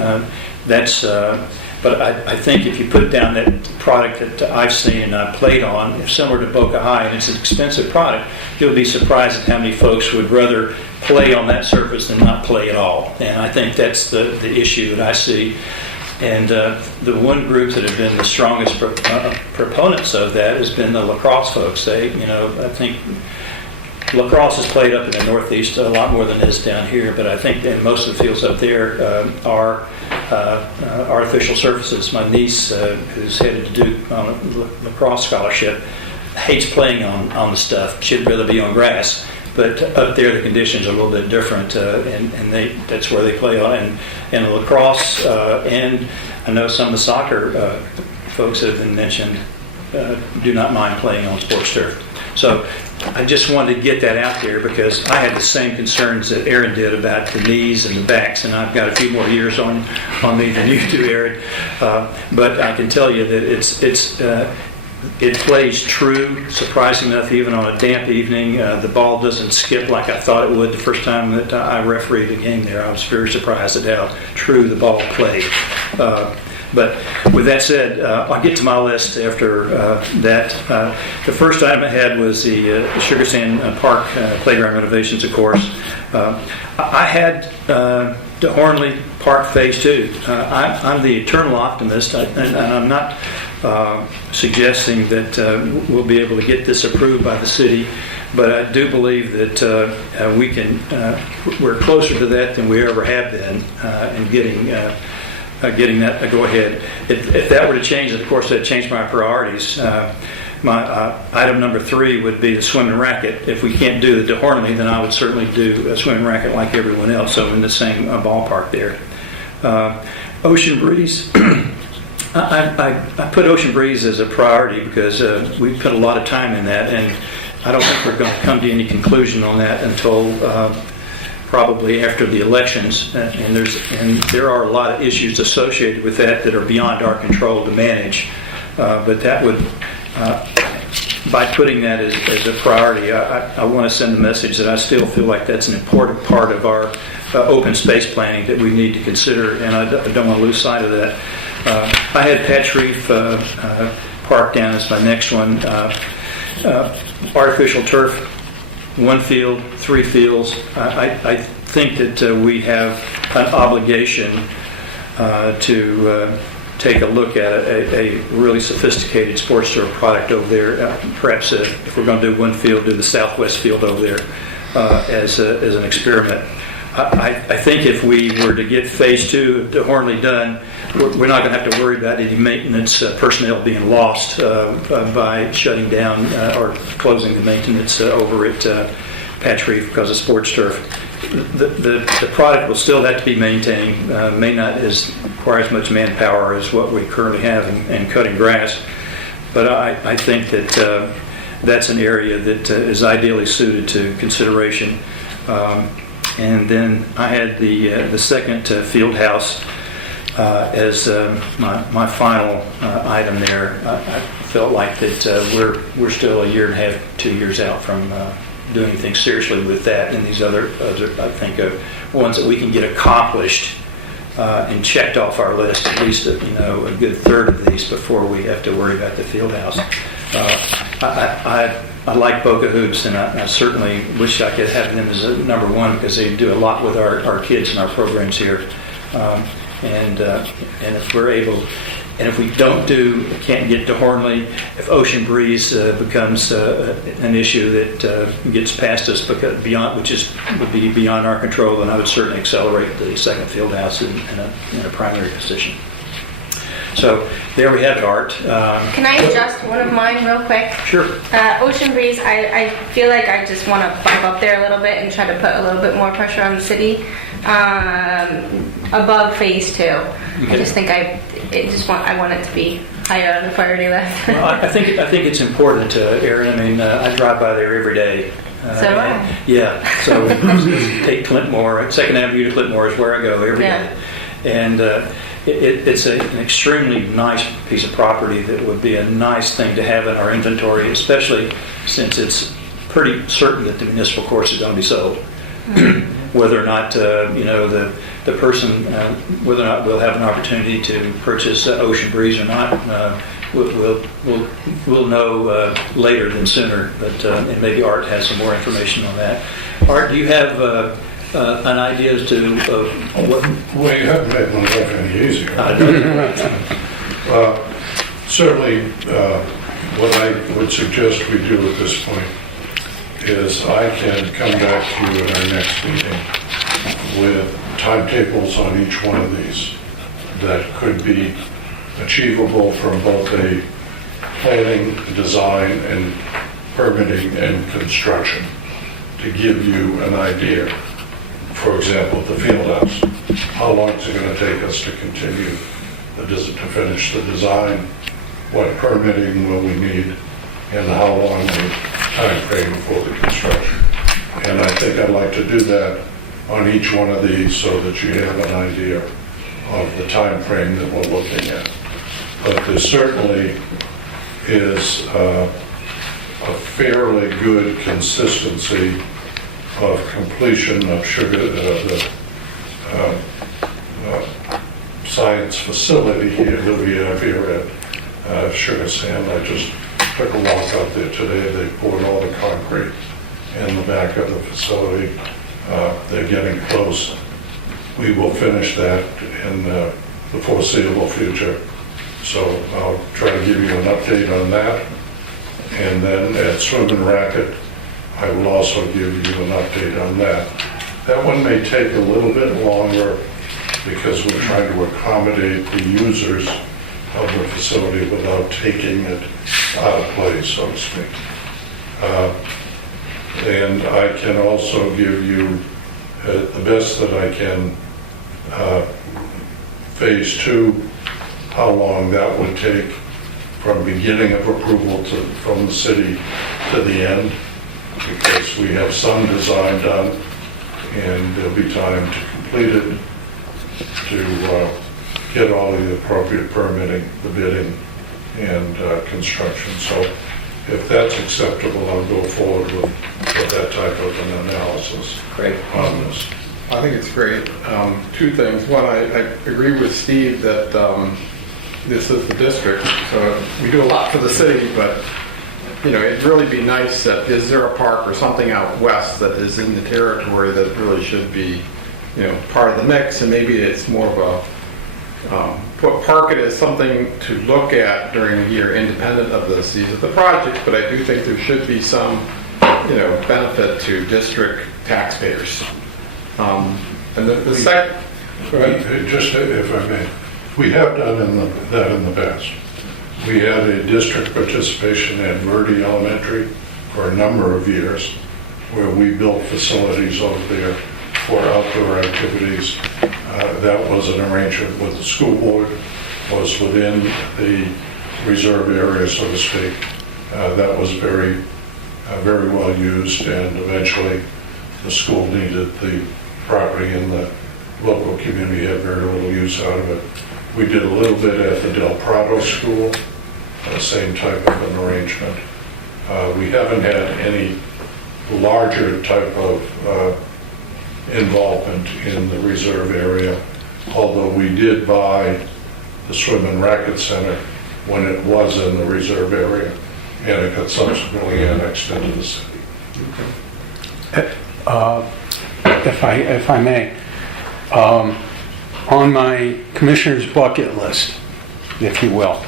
But I think if you put down that product that I've seen and I've played on, similar to Boca High, and it's an expensive product, you'll be surprised at how many folks would rather play on that surface than not play at all. And I think that's the issue that I see. And the one group that have been the strongest proponents of that has been the lacrosse folks. I think lacrosse is played up in the Northeast a lot more than it is down here, but I think that most of the fields up there are artificial surfaces. My niece, who's headed to Duke on a lacrosse scholarship, hates playing on the stuff. She'd rather be on grass. But up there, the conditions are a little bit different, and that's where they play on. And lacrosse, and I know some of the soccer folks that have been mentioned do not mind playing on sports turf. So I just wanted to get that out there because I had the same concerns that Aaron did about the knees and the backs, and I've got a few more years on me than you do, Aaron. But I can tell you that it plays true, surprising enough, even on a damp evening. The ball doesn't skip like I thought it would the first time that I refereed a game there. I was very surprised at how true the ball played. But with that said, I'll get to my list after that. The first item I had was the Sugar Sand Park playground renovations, of course. I had DeHornley Park Phase 2. I'm the eternal optimist, and I'm not suggesting that we'll be able to get this approved by the city, but I do believe that we're closer to that than we ever have been in getting that a go-ahead. If that were to change, of course, that'd change my priorities. My item number 3 would be the swimming racket. If we can't do the DeHornley, then I would certainly do a swimming racket like everyone else, so in the same ballpark there. Ocean Breeze. I put Ocean Breeze as a priority because we put a lot of time in that, and I don't think we're going to come to any conclusion on that until probably after the elections. And there are a lot of issues associated with that are beyond our control to manage. But that would, by putting that as a priority, I want to send the message that I still feel like that's an important part of our open space planning that we need to consider, and I don't want to lose sight of that. I had Patch Reef Park down as my next one. Artificial turf. 1 field, 3 fields. I think that we have an obligation to take a look at a really sophisticated sports store product over there. Perhaps if we're going to do 1 field, do the southwest field over there as an experiment. I think if we were to get phase 2 of Hornley done, we're not going to have to worry about any maintenance personnel being lost by shutting down or closing the maintenance over at Patch Reef because of sports turf. The product will still have to be maintained, may not require as much manpower as what we currently have in cutting grass, but I think that that's an area that is ideally suited to consideration. And then I had the second field house as my final item there. I felt like that we're still a year and a half, 2 years out from doing anything seriously with that, and these other I think ones that we can get accomplished and checked off our list, at least a good third of these before we have to worry about the field house. I like Boca Hoops, and I certainly wish I could have them as a number 1 because they do a lot with our kids and our programs here. And if we're able, and if we can't get to Hornley, if Ocean Breeze becomes an issue that gets past us would be beyond our control, then I would certainly accelerate the second field house in a primary position. So there we have it, Art. Can I adjust one of mine real quick? Sure. Ocean Breeze, I feel like I just want to bump up there a little bit and try to put a little bit more pressure on the city above phase 2. Okay. I just think I want it to be higher on the priority list. Well, I think it's important, Aaron. I mean, I drive by there every day. So do I. Yeah. So take Clintmore. 2nd Avenue to Clintmore is where I go every day. And it's an extremely nice piece of property that would be a nice thing to have in our inventory, especially since it's pretty certain that the municipal courts are going to be sold. Whether or not the person, whether or not we'll have an opportunity to purchase Ocean Breeze or not, we'll know later than sooner. But and maybe Art has some more information on that. Art, do you have an idea as to what? Well, you haven't made my life any easier. Certainly, what I would suggest we do at this point is I can come back to you at our next meeting with timetables on each one of these that could be achievable from both a planning, design, and permitting and construction to give you an idea. For example, the field house. How long is it going to take us to continue to finish the design? What permitting will we need? And how long the time frame for the construction? And I think I'd like to do that on each one of these so that you have an idea of the time frame that we're looking at. But there certainly is a fairly good consistency of completion of the science facility here that we have here at Sugar Sand. I just took a walk out there today. They poured all the concrete in the back of the facility. They're getting close. We will finish that in the foreseeable future. So I'll try to give you an update on that. And then at Swim and Racket, I will also give you an update on that. That one may take a little bit longer because we're trying to accommodate the users of the facility without taking it out of place, so to speak. And I can also give you the best that I can, phase 2, how long that would take from beginning of approval from the city to the end, because we have some design done and there'll be time to complete it, to get all the appropriate permitting, the bidding, and construction. So if that's acceptable, I'll go forward with that type of an analysis. Great. On this. I think it's great. 2 things. One, I agree with Steve that this is the district, so we do a lot for the city, but it'd really be nice that, is there a park or something out west that is in the territory that really should be, part of the mix, and maybe it's more of park it as something to look at during the year independent of these are the projects, but I do think there should be some, benefit to district taxpayers. And the second, Just if I may, we have done that in the past. We had a district participation at Verde Elementary for a number of years, where we built facilities over there for outdoor activities. That was an arrangement with the school board, was within the reserve area, so to speak. That was very well used, and eventually the school needed the property, and the local community had very little use out of it. We did a little bit at the Del Prado School, same type of an arrangement. We haven't had any larger type of involvement in the reserve area, although we did buy the swim and racket center when it was in the reserve area, and it got subsequently annexed into the city. If I may, on my commissioner's bucket list, if you will,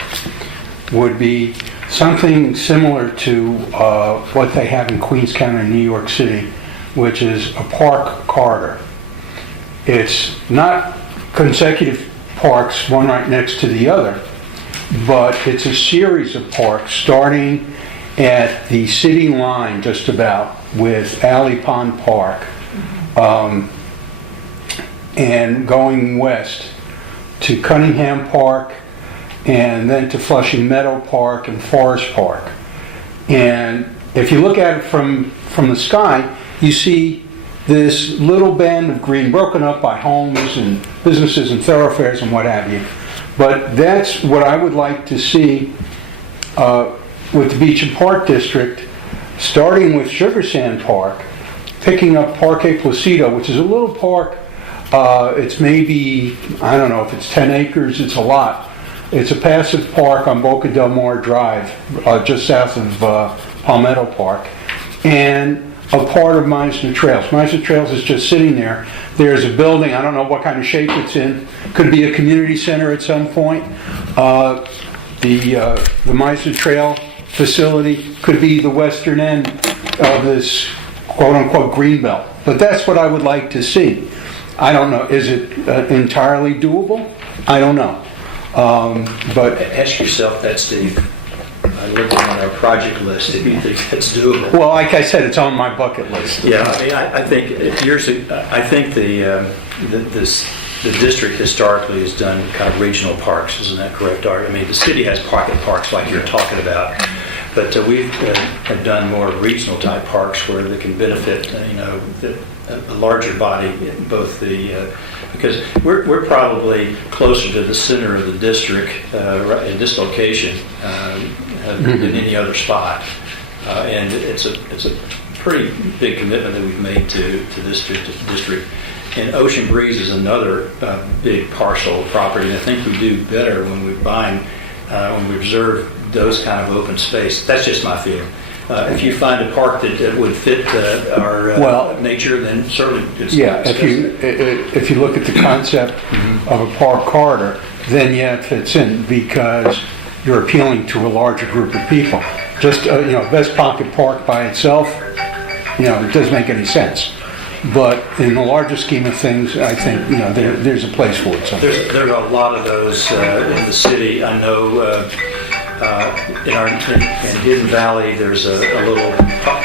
would be something similar to what they have in Queens County, New York City, which is a park corridor. It's not consecutive parks, one right next to the other, but it's a series of parks starting at the city line just about with Alley Pond Park, and going west to Cunningham Park, and then to Flushing Meadow Park and Forest Park. And if you look at it from the sky, you see this little band of green broken up by homes and businesses and thoroughfares and what have you. But that's what I would like to see with the Beach and Park District, starting with Sugar Sand Park, picking up Parque Placido, which is a little park. It's maybe, I don't know if it's 10 acres, it's a lot. It's a passive park on Boca del Mar Drive, just south of Palmetto Park, and a part of Meisner Trails. Meisner Trails is just sitting there. There's a building, I don't know what kind of shape it's in. Could be a community center at some point. The Meisner Trail facility could be the western end of this quote-unquote green belt. But that's what I would like to see. I don't know, is it entirely doable? I don't know. But Ask yourself that, Steve. I looked on our project list, if you think that's doable. well, like I said, it's on my bucket list. Yeah, I mean, I think the district historically has done kind of regional parks, isn't that correct, Art? I mean, the city has pocket parks like you're talking about, but we have done more regional type parks where they can benefit, a larger body, both because we're probably closer to the center of the district in this location than any other spot, and it's a pretty big commitment that we've made to this district. And Ocean Breeze is another big parcel of property, and I think we do better when when we reserve those kind of open space. That's just my feeling. If you find a park that would fit our nature, then certainly it's if you look at the concept of a park corridor, then it fits in because you're appealing to a larger group of people. Just Best Pocket Park by itself, it doesn't make any sense. But in the larger scheme of things, I think there's a place for it. There are a lot of those in the city. I know in Hidden Valley, there's a little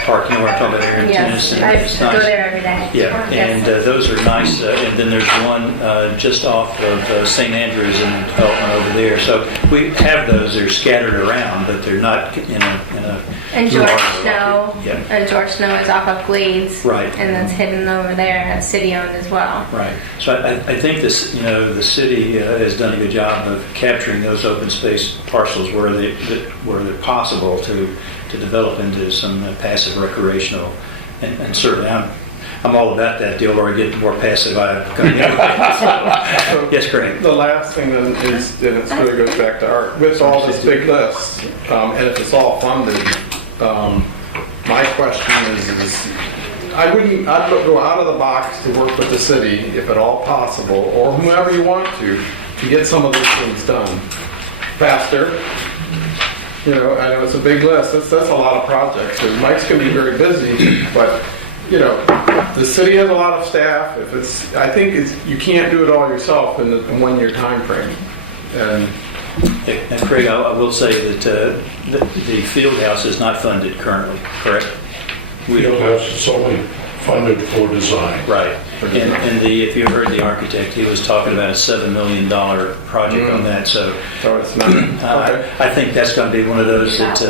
park. You know where I'm talking about there in Yes, Tennyson. I go there every day. Yeah, and those are nice. And then there's one just off of St. Andrews in the development over there. So we have those. They're scattered around, but they're not in a And George large Snow, Yeah. George Snow is off of Glades, Right. and that's hidden over there. That's city owned as well. Right. So I think this, the city has done a good job of capturing those open space parcels where they're possible to develop into some passive recreational, and certainly I'm all about that deal where I get more passive. Yes, Craig. The last thing then is, and it really goes back to Art, with all this big list, and if it's all funded, My question is I'd go out of the box to work with the city, if at all possible, or whomever you want to get some of these things done faster. You know, I know it's a big list. That's a lot of projects. And Mike's going to be very busy, but you know, the city has a lot of staff. I think you can't do it all yourself in the 1 year time frame. And Craig, I will say that the field house is not funded currently, correct? Field house is only funded for design. Right. And if you heard the architect, he was talking about a $7 million project on that. So it's not. Okay. I think that's going to be one of those that,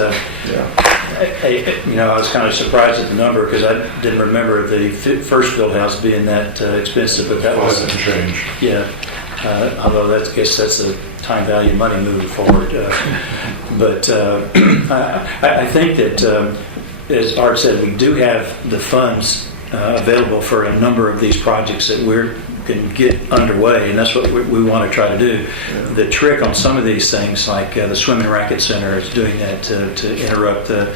I was kind of surprised at the number because I didn't remember the first field house being that expensive, but that was change. Yeah. Although I guess that's a time value money moving forward. But I think that, as Art said, we do have the funds available for a number of these projects that we can get underway, and that's what we want to try to do. Yeah. The trick on some of these things, like the Swim and Racket Center, is doing that to interrupt the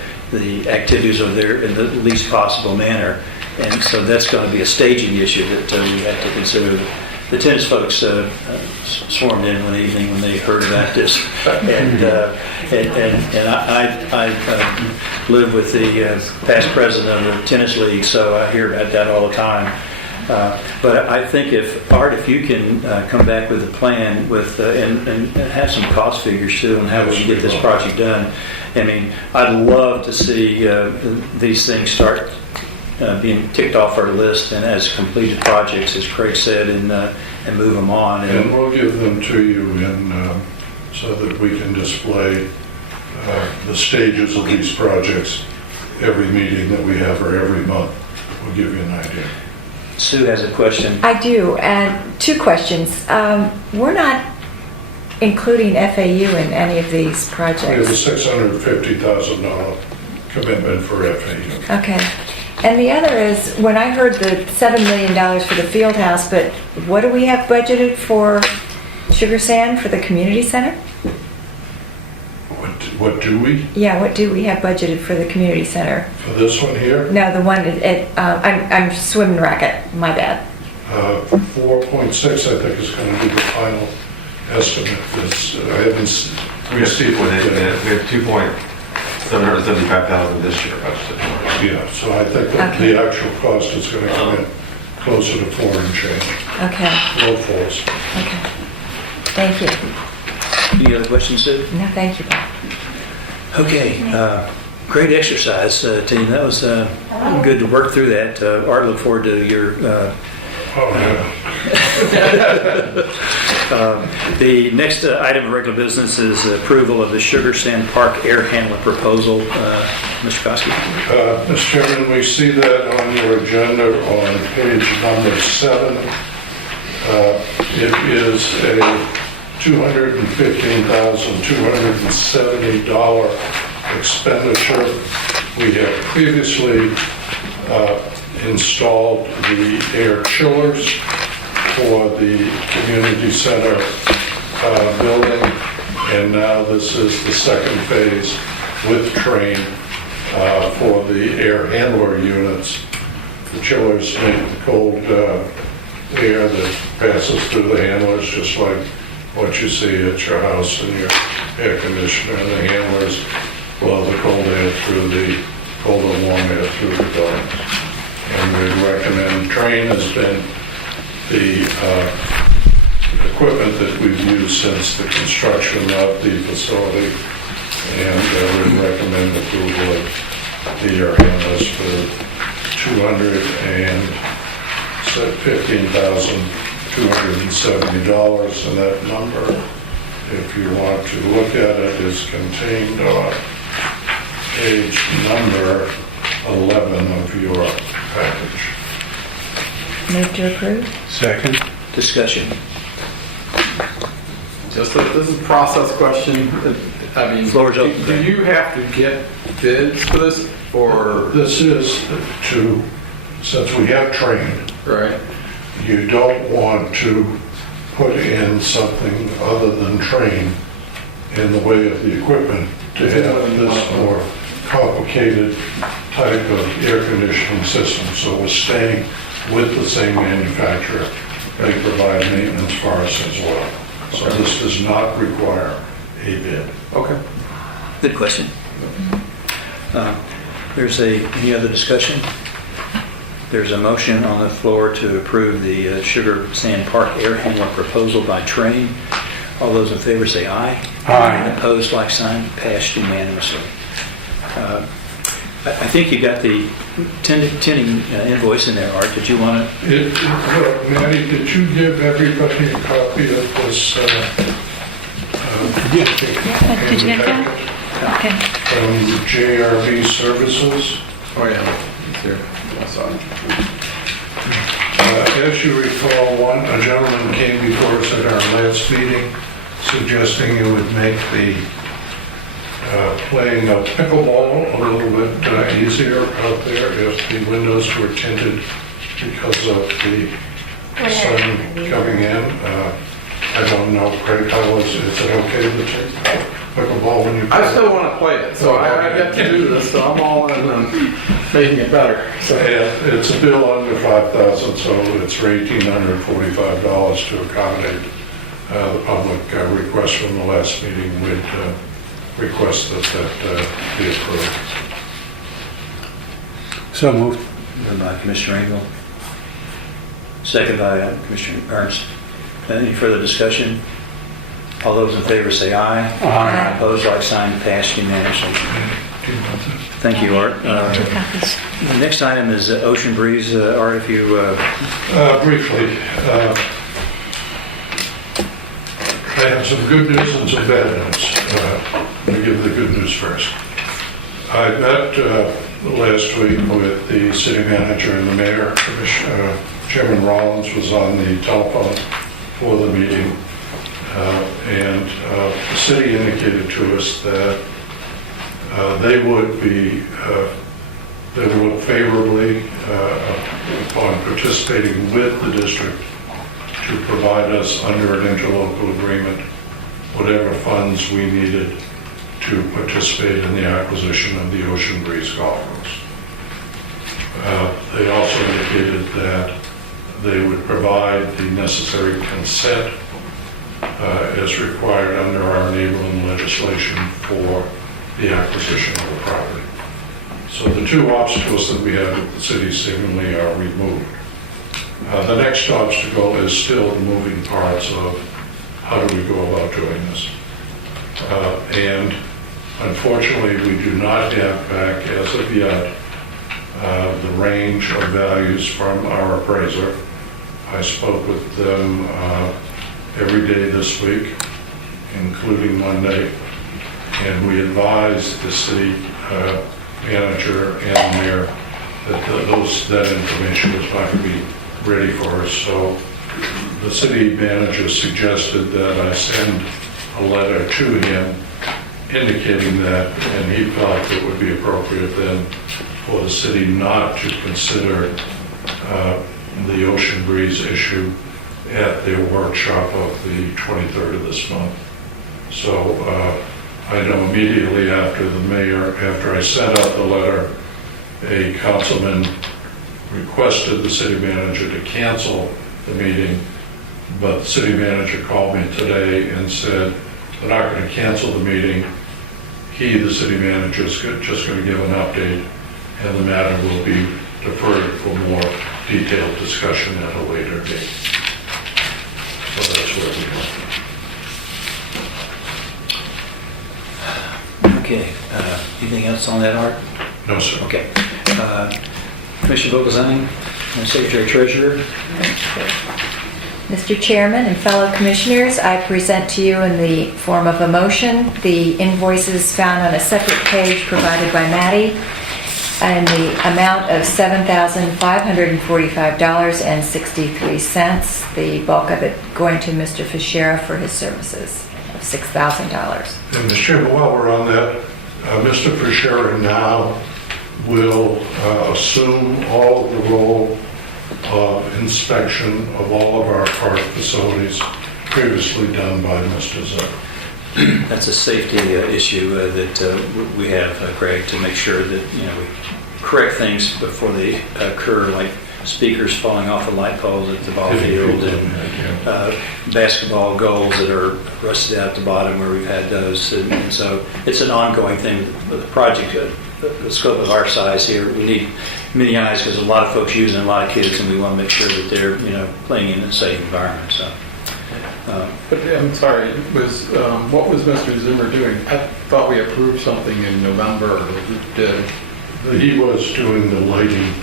activities over there in the least possible manner. And so that's going to be a staging issue that we have to consider. The tennis folks swarmed in one evening when they heard about this, and I live with the past president of the tennis league, so I hear about that all the time. But I think if you can come back with a plan with and have some cost figures too on how we can get this project done. I mean, I'd love to see these things start being ticked off our list and as completed projects, as Craig said, and move them on. And we'll give them to you so that we can display the stages of these projects every meeting that we have or every month. We'll give you an idea. Sue has a question. I do, and two questions. We're not including FAU in any of these projects. We have a $650,000 commitment for FAU. Okay. And the other is, when I heard the $7 million for the field house, but what do we have budgeted for Sugar Sand for the community center? What do we? Yeah, what do we have budgeted for the community center? For this one here? No, the one I'm Swim and Racket, my bad. 4.6, I think, is going to be the final estimate. I haven't received it. We have $775,000 this year budgeted. Yeah, so I think that the actual cost is going to come in closer to 4 and change. Okay. Low falls. Okay. Thank you. Any other questions, Sue? No, thank you, Bob. Okay. Great exercise, team. That was good to work through that. Art, look forward to your... The next item of regular business is approval of the Sugar Sand Park air handler proposal. Mr. Koski. Mr. Chairman, we see that on your agenda on page number 7. It is a $215,270 expenditure. We have previously installed the air chillers for the community center building, and now this is the second phase with train for the air handler units. The chillers make the cold air that passes through the handlers, just like what you see at your house and your air conditioner, and the handlers blow the cold air through the cold and warm air through the buildings. And we recommend, train has been the equipment that we've used since the construction of the facility, and we recommend approval of the air handlers for $215,270, and that number, if you want to look at it, is contained on page number 11 of your package. Move to approve. Second. Discussion. This is a process question. I mean, Floor's open. do you have to get bids for this, or? This is to, since we have trained, Right. you don't want to put in something other than train in the way of the equipment to have this more complicated type of air conditioning system, so we're staying with the same manufacturer. They provide maintenance for us as well. So this does not require a bid. Okay. Good question. Any other discussion? There's a motion on the floor to approve the Sugar Sand Park air handler proposal by Train. All those in favor say aye. Aye. Opposed, like sign, passed unanimously. I think you got the tinning invoice in there, Art. Did you want to? Maddie, did you give everybody a copy of this? Did you get that? Okay. From JRV Services. Oh, yeah. It's here. I saw it. As you recall, a gentleman came before us at our last meeting suggesting it would make the playing of pickleball a little bit easier out there if the windows were tinted because of the sun coming in. I don't know, Craig, is it okay to take pickleball when you... I still want to play it, so I get to do this, so I'm all in on making it better. So. Yeah, it's a bill under $5,000, so it's for $1,845 to accommodate the public request from the last meeting. Would request that be approved. So moved. Moved by Commissioner Engel. Second by Commissioner Ernst. Any further discussion? All those in favor say aye. Aye. Opposed, like sign, passed unanimously. Thank you, Art. Two copies. The next item is Ocean Breeze. Art, if you... Briefly, I have some good news and some bad news. Let me give the good news first. I met last week with the city manager and the mayor. Chairman Rollins was on the telephone for the meeting, and the city indicated to us that they would look favorably upon participating with the district to provide us under an interlocal agreement whatever funds we needed to participate in the acquisition of the Ocean Breeze Golf Course. They also indicated that they would provide the necessary consent as required under our enabling legislation for the acquisition of the property. So the two obstacles that we have with the city seemingly are removed. The next obstacle is still the moving parts of how do we go about doing this. And unfortunately, we do not have back as of yet the range of values from our appraiser. I spoke with them every day this week, including Monday, and we advised the city manager and the mayor that that information was not going to be ready for us. So the city manager suggested that I send a letter to him indicating that, and he felt it would be appropriate then for the city not to consider the Ocean Breeze issue at their workshop of the 23rd of this month. So I know immediately after I sent out the letter, a councilman requested the city manager to cancel the meeting, but the city manager called me today and said they're not going to cancel the meeting. He, the city manager, is just going to give an update, and the matter will be deferred for more detailed discussion at a later date. So that's where we are. Okay. Anything else on that, Art? No, sir. Okay. Commissioner Vogelsang, Secretary Treasurer. Mr. Chairman and fellow commissioners, I present to you in the form of a motion the invoices found on a separate page provided by Maddie and the amount of $7,545.63, the bulk of it going to Mr. Fischera for his services of $6,000. And Mr. Chairman, while we're on that, Mr. Fischera now will assume all of the role of inspection of all of our park facilities previously done by Mr. Zuck. that's a safety issue that we have, Greg, to make sure that, we correct things before they occur, like speakers falling off of light poles at the ball field and basketball goals that are rusted out at the bottom where we've had those. And so it's an ongoing thing. The project, the scope of our size here, we need many eyes because a lot of folks using it, a lot of kids, and we want to make sure that they're, playing in a safe environment. So. But I'm sorry, what was Mr. Zimmer doing? I thought we approved something in November. He was doing the lighting,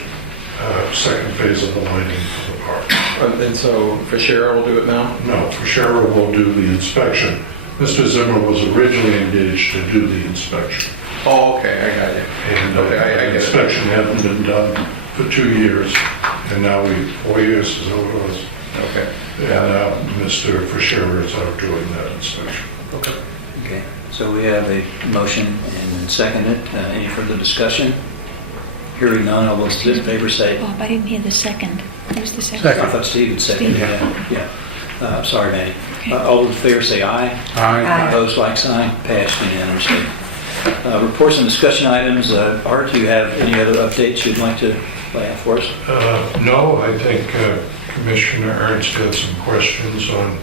second phase of the lighting for the park. And so Fischera will do it now? No, Fischera will do the inspection. Mr. Zimmer was originally engaged to do the inspection. Oh, okay, I got you. And okay, I the get inspection hadn't been done for 2 years, and now 4 years is how it was. Okay. And now Mr. Fischera is out doing that inspection. Okay, so we have a motion and seconded. Any further discussion? Hearing none, all those in favor say. Bob, I didn't hear the second. Who's the second? Second. I thought Steve would second. Steve. Yeah. Sorry, Manny. Okay. All in favor say aye. Aye. Opposed, like sign. Passed unanimously. Reports and discussion items. Art, do you have any other updates you'd like to lay out for us? No, I think Commissioner Ernst had some questions on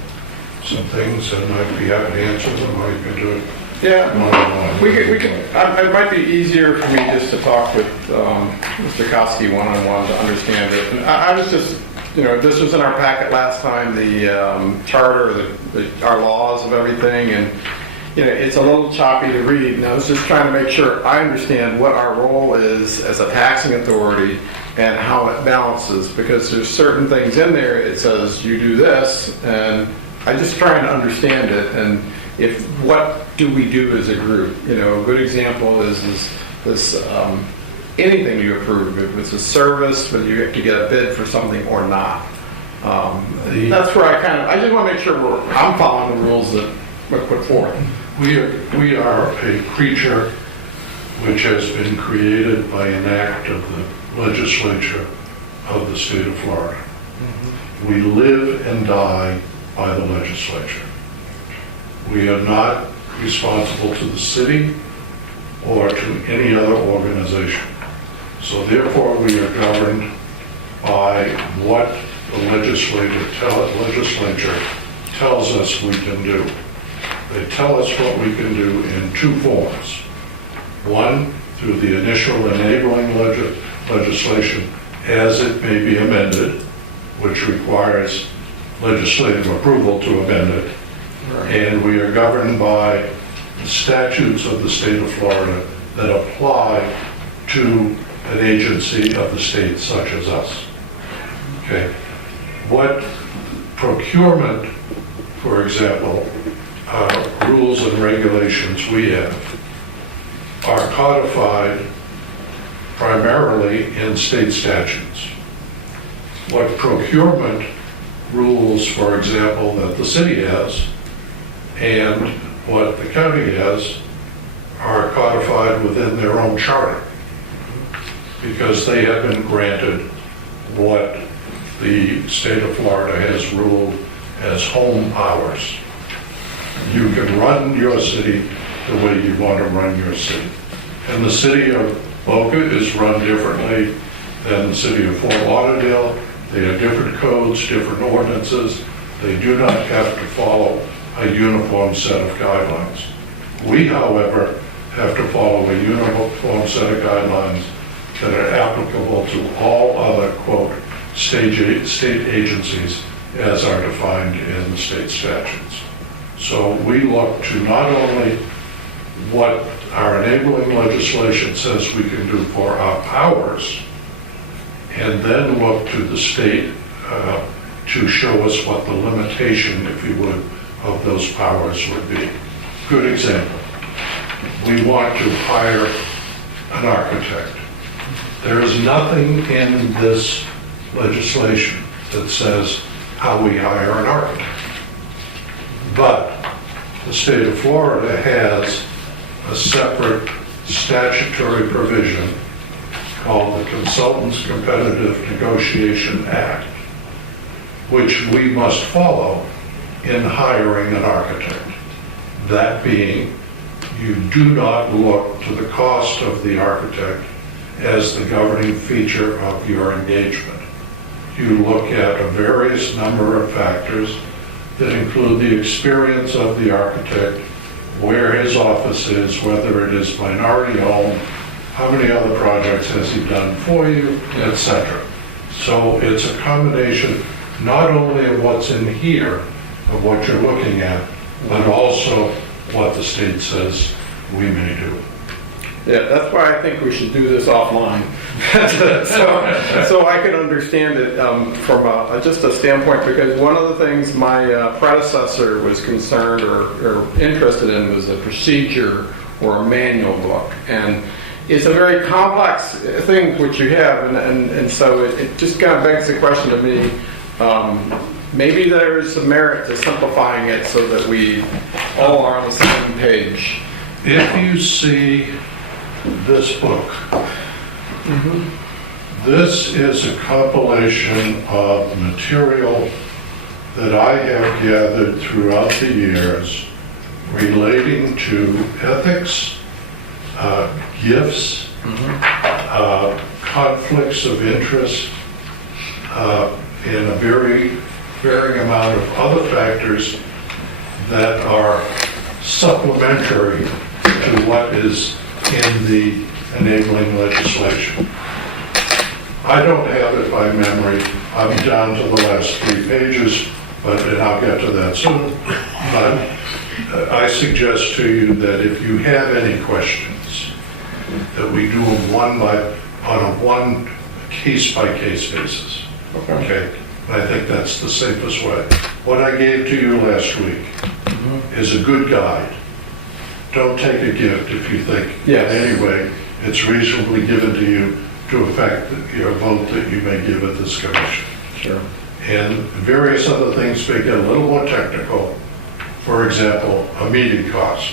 some things, and I'd be happy to answer them, or you can do it Yeah, one-on-one. we could. It might be easier for me just to talk with Mr. Kosky one-on-one to understand it. And I was just, this was in our packet last time, the charter, our laws of everything, and it's a little choppy to read. And I was just trying to make sure I understand what our role is as a taxing authority and how it balances, because there's certain things in there. It says you do this, and I'm just trying to understand it. And what do we do as a group? A good example is this anything you approve. If it's a service, but you have to get a bid for something or not. That's where I just want to make sure I'm following the rules that were put forth. We are a creature which has been created by an act of the legislature of the state of Florida. Mm-hmm. We live and die by the legislature. We are not responsible to the city or to any other organization. So therefore, we are governed by what the legislature tells us we can do. They tell us what we can do in two forms. One, through the initial enabling legislation as it may be amended, which requires legislative approval to amend it. Right. And we are governed by the statutes of the state of Florida that apply to an agency of the state such as us. Okay. What procurement, for example, rules and regulations we have are codified primarily in state statutes. What procurement rules, for example, that the city has and what the county has are codified within their own charter because they have been granted what the state of Florida has ruled as home powers. You can run your city the way you want to run your city. And the city of Boca is run differently than the city of Fort Lauderdale. They have different codes, different ordinances. They do not have to follow a uniform set of guidelines. We, however, have to follow a uniform set of guidelines that are applicable to all other, quote, state agencies as are defined in the state statutes. So we look to not only what our enabling legislation says we can do for our powers, and then look to the state to show us what the limitation, if you would, of those powers would be. Good example. We want to hire an architect. There is nothing in this legislation that says how we hire an architect. But the state of Florida has a separate statutory provision called the Consultants Competitive Negotiation Act, which we must follow in hiring an architect. That being, you do not look to the cost of the architect as the governing feature of your engagement. You look at a various number of factors that include the experience of the architect, where his office is, whether it is minority owned, how many other projects has he done for you, etc. So it's a combination not only of what's in here, of what you're looking at, but also what the state says we may do. Yeah, that's why I think we should do this offline. so I can understand it from just a standpoint, because one of the things my predecessor was concerned or interested in was a procedure or a manual book. And it's a very complex thing which you have, and so it just kind of begs the question to me, maybe there is some merit to simplifying it so that we all are on the same page. If you see this book, this is a compilation of material that I have gathered throughout the years relating to ethics, gifts, conflicts of interest, and a very varying amount of other factors that are supplementary to what is in the enabling legislation. I don't have it by memory. I'm down to the last 3 pages, and I'll get to that soon. But I suggest to you that if you have any questions, that we do them on a one case-by-case basis. Okay? I think that's the safest way. What I gave to you last week is a good guide. Don't take a gift if you think in any way it's reasonably given to you to affect your vote that you may give at this commission. Sure. And various other things may get a little more technical. For example, a meeting cost.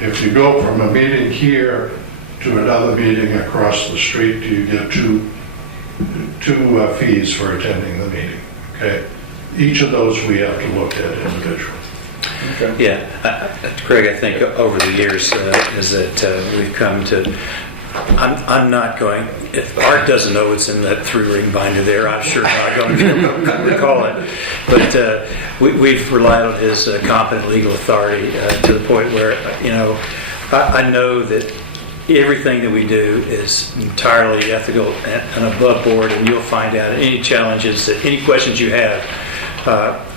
If you go from a meeting here to another meeting across the street, do you get two fees for attending the meeting? Okay. Each of those we have to look at individually. Okay. Yeah, Craig, I think over the years is that we've come to, I'm not going, if Art doesn't know what's in that 3-ring binder there, I'm sure not going to recall it. But we've relied on his competent legal authority to the point where, I know that everything that we do is entirely ethical and above board, and you'll find out any challenges, any questions you have.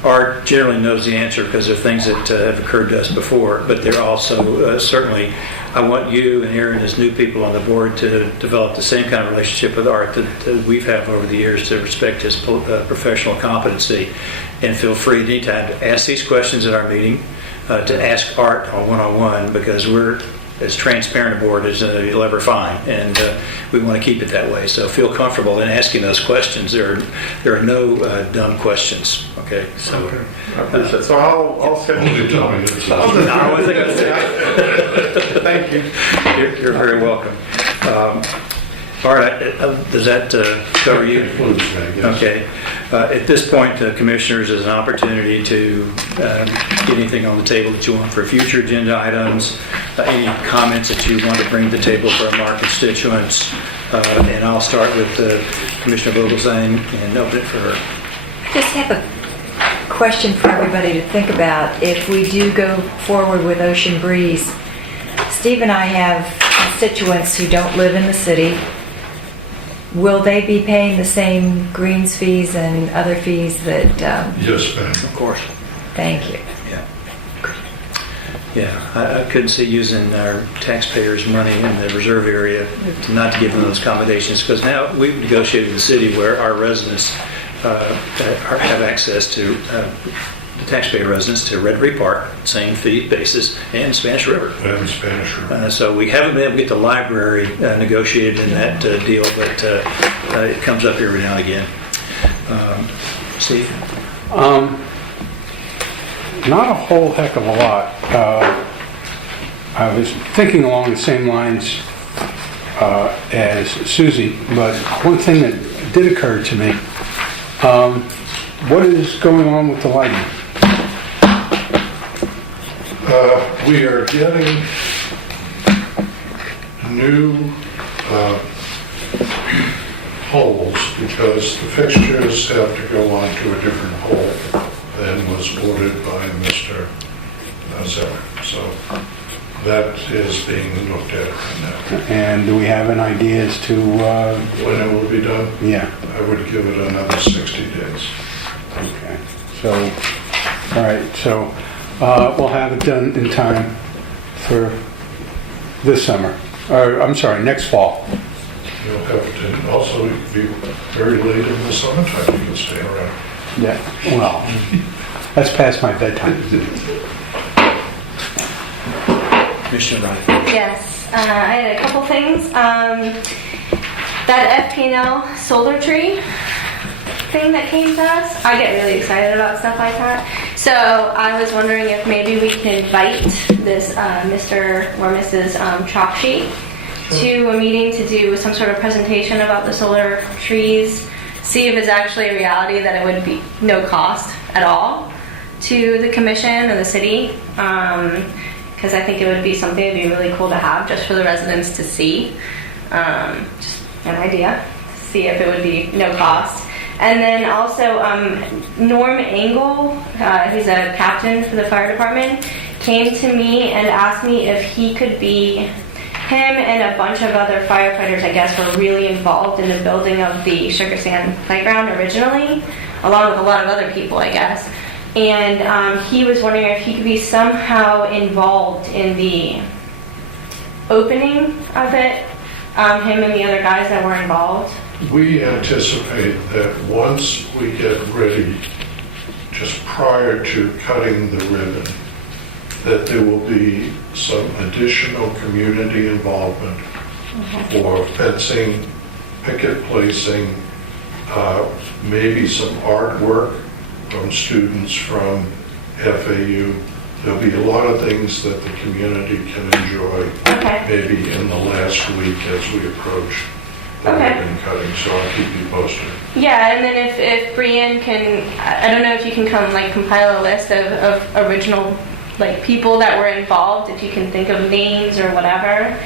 Art generally knows the answer because they're things that have occurred to us before, but they're also certainly, I want you and Aaron as new people on the board to develop the same kind of relationship with Art that we've had over the years, to respect his professional competency, and feel free at any time to ask these questions at our meeting, to ask Art on one-on-one, because we're as transparent a board as you'll ever find, and we want to keep it that way. So feel comfortable in asking those questions. There are no dumb questions. Okay, so Okay. I appreciate it. So I'll schedule Only tell me it's Thank you. you're very welcome. All right, does that cover you? Includes me, yes. Okay. At this point, Commissioners, is an opportunity to get anything on the table that you want for future agenda items, any comments that you want to bring to the table from our constituents. And I'll start with Commissioner Vogelsang and open it for her. Just have a question for everybody to think about. If we do go forward with Ocean Breeze, Steve and I have constituents who don't live in the city. Will they be paying the same greens fees and other fees that... Yes, ma'am. Of course. Thank you. Yeah, I couldn't see using our taxpayers' money in the reserve area not to give them those accommodations, because now we've negotiated with the city where our residents have access to, the taxpayer residents, to Red Reef Park, same fee basis, and Spanish River. And Spanish River. So we haven't been able to get the library negotiated in that deal, but it comes up every now and again. Steve? Not a whole heck of a lot. I was thinking along the same lines as Susie, but one thing that did occur to me, what is going on with the lighting? We are getting new poles because the fixtures have to go onto a different pole than was ordered by Mr. Zeller. So that is being looked at right now. And do we have an idea as to, When it will be done, yeah, I would give it another 60 days. okay. So, all right, so we'll have it done in time for this summer, or I'm sorry, next fall. You'll have to also be very late in the summertime, you can stay around. Yeah, well, that's past my bedtime. Commissioner Wright. Yes, I had a couple things. That FPL solar tree thing that came to us, I get really excited about stuff like that. So I was wondering if maybe we could invite this Mr. or Mrs. Chalk Sheet to a meeting to do some sort of presentation about the solar trees, see if it's actually a reality that it would be no cost at all to the commission or the city. Because I think it would be something that would be really cool to have just for the residents to see. Just an idea, see if it would be no cost. And then also Norm Engel, he's a captain for the fire department, came to me and asked me if he could be, him and a bunch of other firefighters, I guess, were really involved in the building of the Sugar Sand Playground originally, along with a lot of other people, I guess. And he was wondering if he could be somehow involved in the opening of it, him and the other guys that were involved. We anticipate that once we get ready, just prior to cutting the ribbon, that there will be some additional community involvement for fencing, picket placing, maybe some artwork from students from FAU. There'll be a lot of things that the community can enjoy, maybe in the last week as we approach the ribbon cutting, so I'll keep you posted. Yeah, and then if Brienne can, I don't know if you can compile a list of original people that were involved, if you can think of names or whatever,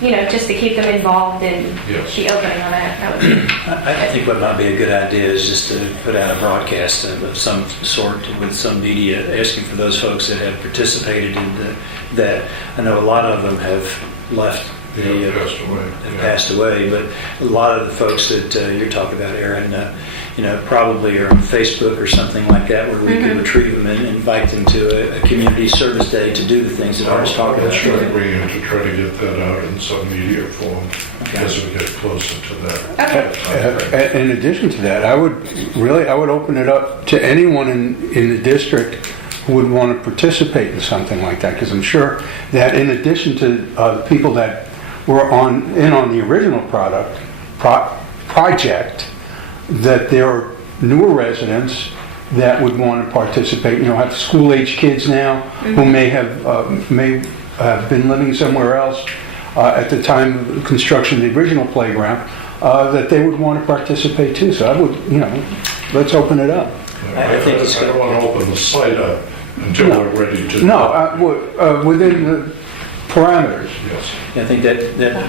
just to keep them involved in the opening of it. That would be I think what might be a good idea is just to put out a broadcast of some sort with some media asking for those folks that have participated in that. I know a lot of them have left. Passed away, but a lot of the folks that you're talking about, Aaron, probably are on Facebook or something like that, where we can retrieve them and invite them to a community service day to do the things that I was talking about. I'll try to get that out in some media form as we get closer to that. In addition to that, I would open it up to anyone in the district who would want to participate in something like that, because I'm sure that in addition to the people that were on the original project, that there are newer residents that would want to participate. Have school-age kids now who may have been living somewhere else at the time of the construction of the original playground, that they would want to participate too. So I would, let's open it up. I don't want to open the site up until we're ready to. No, within the parameters. Yes. I think that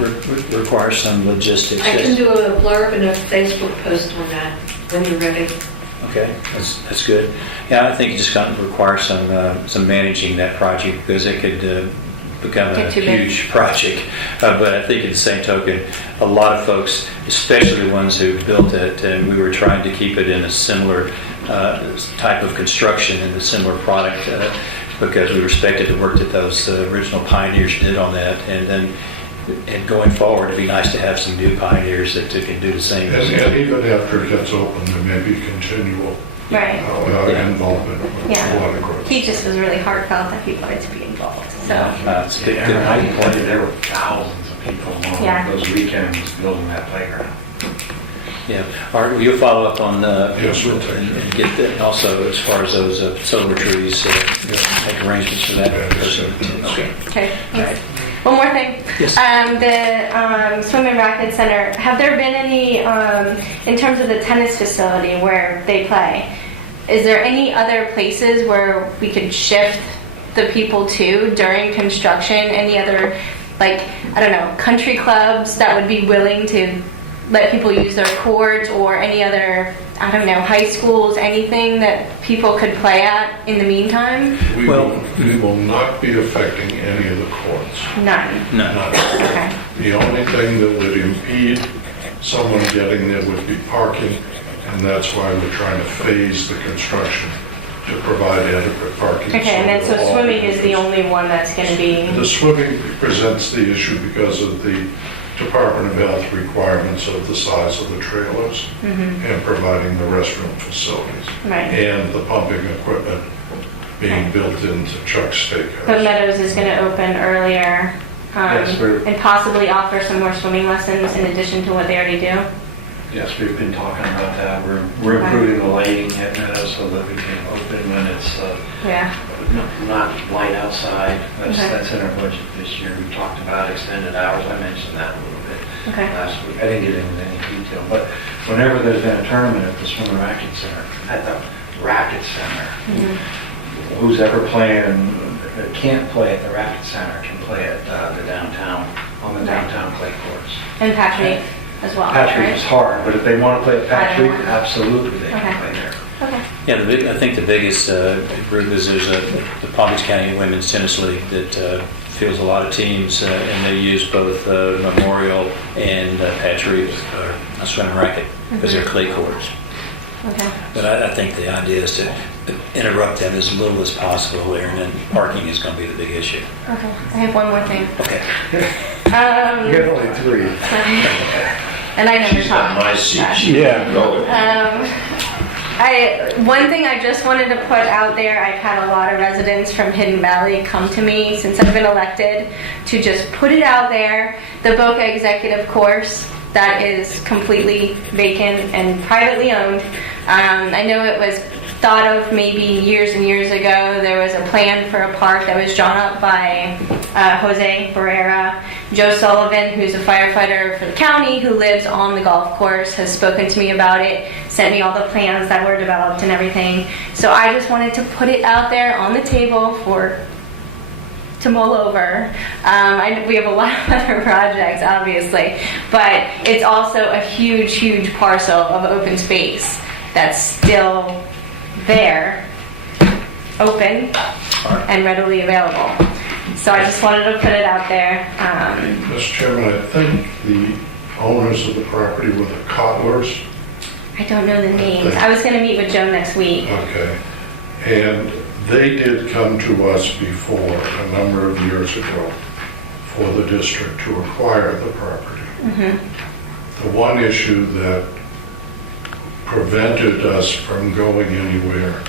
requires some logistics. I can do a blurb and a Facebook post on that when you're ready. Okay, that's good. Yeah, I think it just kind of requires some managing that project, because it could become a huge project. But I think at the same token, a lot of folks, especially the ones who built it, and we were trying to keep it in a similar type of construction and a similar product, because we respected the work that those original pioneers did on that. And going forward, it'd be nice to have some new pioneers that can do the same. And even after it gets open, there may be continual involvement. Yeah. A lot of growth. He just was really heartfelt that he wanted to be involved. So It's good. I pointed, there were thousands of people on those weekends building that playground. Yeah. Art, will you follow up on Yes, we'll take and get that also as far as those solar trees, make arrangements for that? Okay. Thanks. One more thing. Yes. The Swim and Racket Center, have there been any, in terms of the tennis facility where they play, is there any other places where we could shift the people too during construction? Any other, like, I don't know, country clubs that would be willing to let people use their courts, or any other, I don't know, high schools, anything that people could play at in the meantime? We will not be affecting any of the courts. None. No. Okay. The only thing that would impede someone getting there would be parking, and that's why we're trying to phase the construction to provide adequate parking. Okay, and then so all swimming is the users. only one that's going to be. The swimming presents the issue because of the Department of Health requirements of the size of the trailers and providing the restroom facilities. Right. And the pumping equipment being built into Chuck's Steakhouse. But Meadows is going to open earlier Yes, and possibly offer some more swimming lessons in addition to what they already do. Yes, we've been talking about that. We're improving the lighting at Meadows so that we can open when it's Yeah. not light outside. Okay. That's in our budget this year. We talked about extended hours. I mentioned that a little bit Okay. last week. I didn't get into any detail, but whenever there's been a tournament at the Swim Racket Center, who's ever playing that can't play at the Racket Center can play at the downtown, on the downtown clay courts. And Patrick as well. Patrick right? is hard, but if they want to play at Patrick, Patrick. absolutely they Okay. can play there. Okay. Yeah, I think the biggest group is there's the Palm Beach County Women's Tennis League that fields a lot of teams, and they use both Memorial and Patrick or swim racket because they're clay courts. Okay. But I think the idea is to interrupt them as little as possible there, and then parking is going to be the big issue. Okay. I have one more thing. Okay. You got only three. And I never She's got talk. my seat. Gosh. She can go. One thing I just wanted to put out there, I've had a lot of residents from Hidden Valley come to me since I've been elected to just put it out there. The Boca Executive Course, that is completely vacant and privately owned. I know it was thought of maybe years and years ago. There was a plan for a park that was drawn up by Jose Barrera. Joe Sullivan, who's a firefighter for the county who lives on the golf course, has spoken to me about it, sent me all the plans that were developed and everything. So I just wanted to put it out there on the table to mull over. We have a lot of other projects, obviously, but it's also a huge, huge parcel of open space that's still there, open, and readily available. So I just wanted to put it out there. Mr. Chairman, I think the owners of the property were the Cottlers. I don't know the names. I was going to meet with Joe next week. Okay. And they did come to us before, a number of years ago, for the district to acquire the property. The one issue that prevented us from going anywhere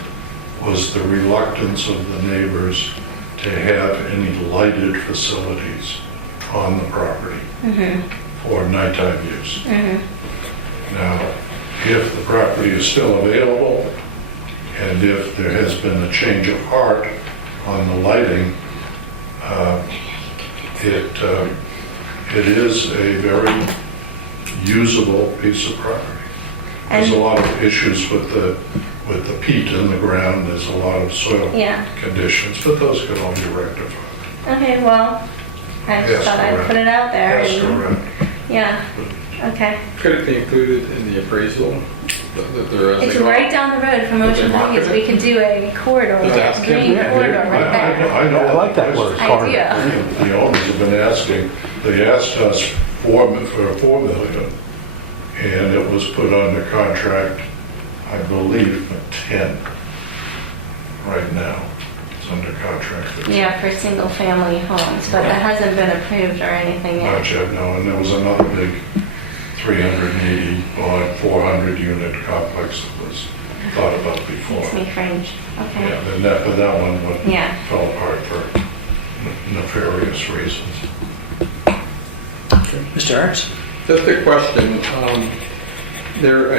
was the reluctance of the neighbors to have any lighted facilities on the property for nighttime use. Now, if the property is still available, and if there has been a change of heart on the lighting, it is a very usable piece of property. There's a lot of issues with the peat in the ground. There's a lot of soil conditions, but those can all be rectified. Okay, well, I just thought I'd put it out there. That's correct. Yeah, okay. Could it be included in the appraisal? It's right down the road from Ocean Vegas. We could do a corridor, a green corridor right there. I know. I like that word, corridor. Idea. The owners have been asking, they asked us for $4 million, and it was put under contract, I believe, for 10 right now. It's under contract. Yeah, for single family homes, but that hasn't been approved or anything yet. Not yet, no, and there was another big 380 or 400 unit complex that was thought about before. Makes me cringe. Okay. Yeah, but that one Yeah. fell apart for nefarious reasons. Mr. Ernst? Just a question. There,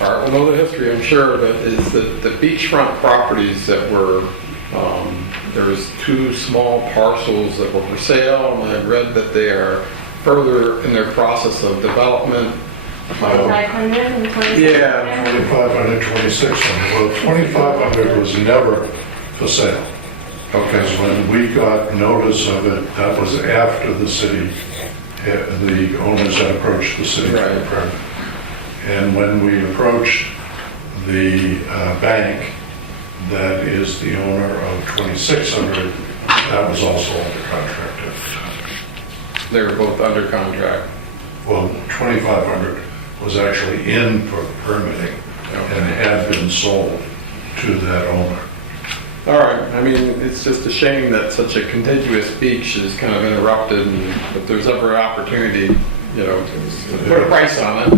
I know the history, I'm sure, but is the beachfront properties that were, there was 2 small parcels that were for sale, and I read that they are further in their process of development. 2,500 and 26. Yeah. 2,500, 2,600. Well, 2,500 was never for sale. Because when we got notice of it, that was after the city, the owners had approached the city for a permit. And when we approached the bank that is the owner of 2600, that was also under contract at the time. They were both under contract. Well, 2500 was actually in for permitting and had been sold to that owner. All right, I mean, it's just a shame that such a contiguous beach is kind of interrupted, and if there's ever an opportunity, you know, to put a price on it.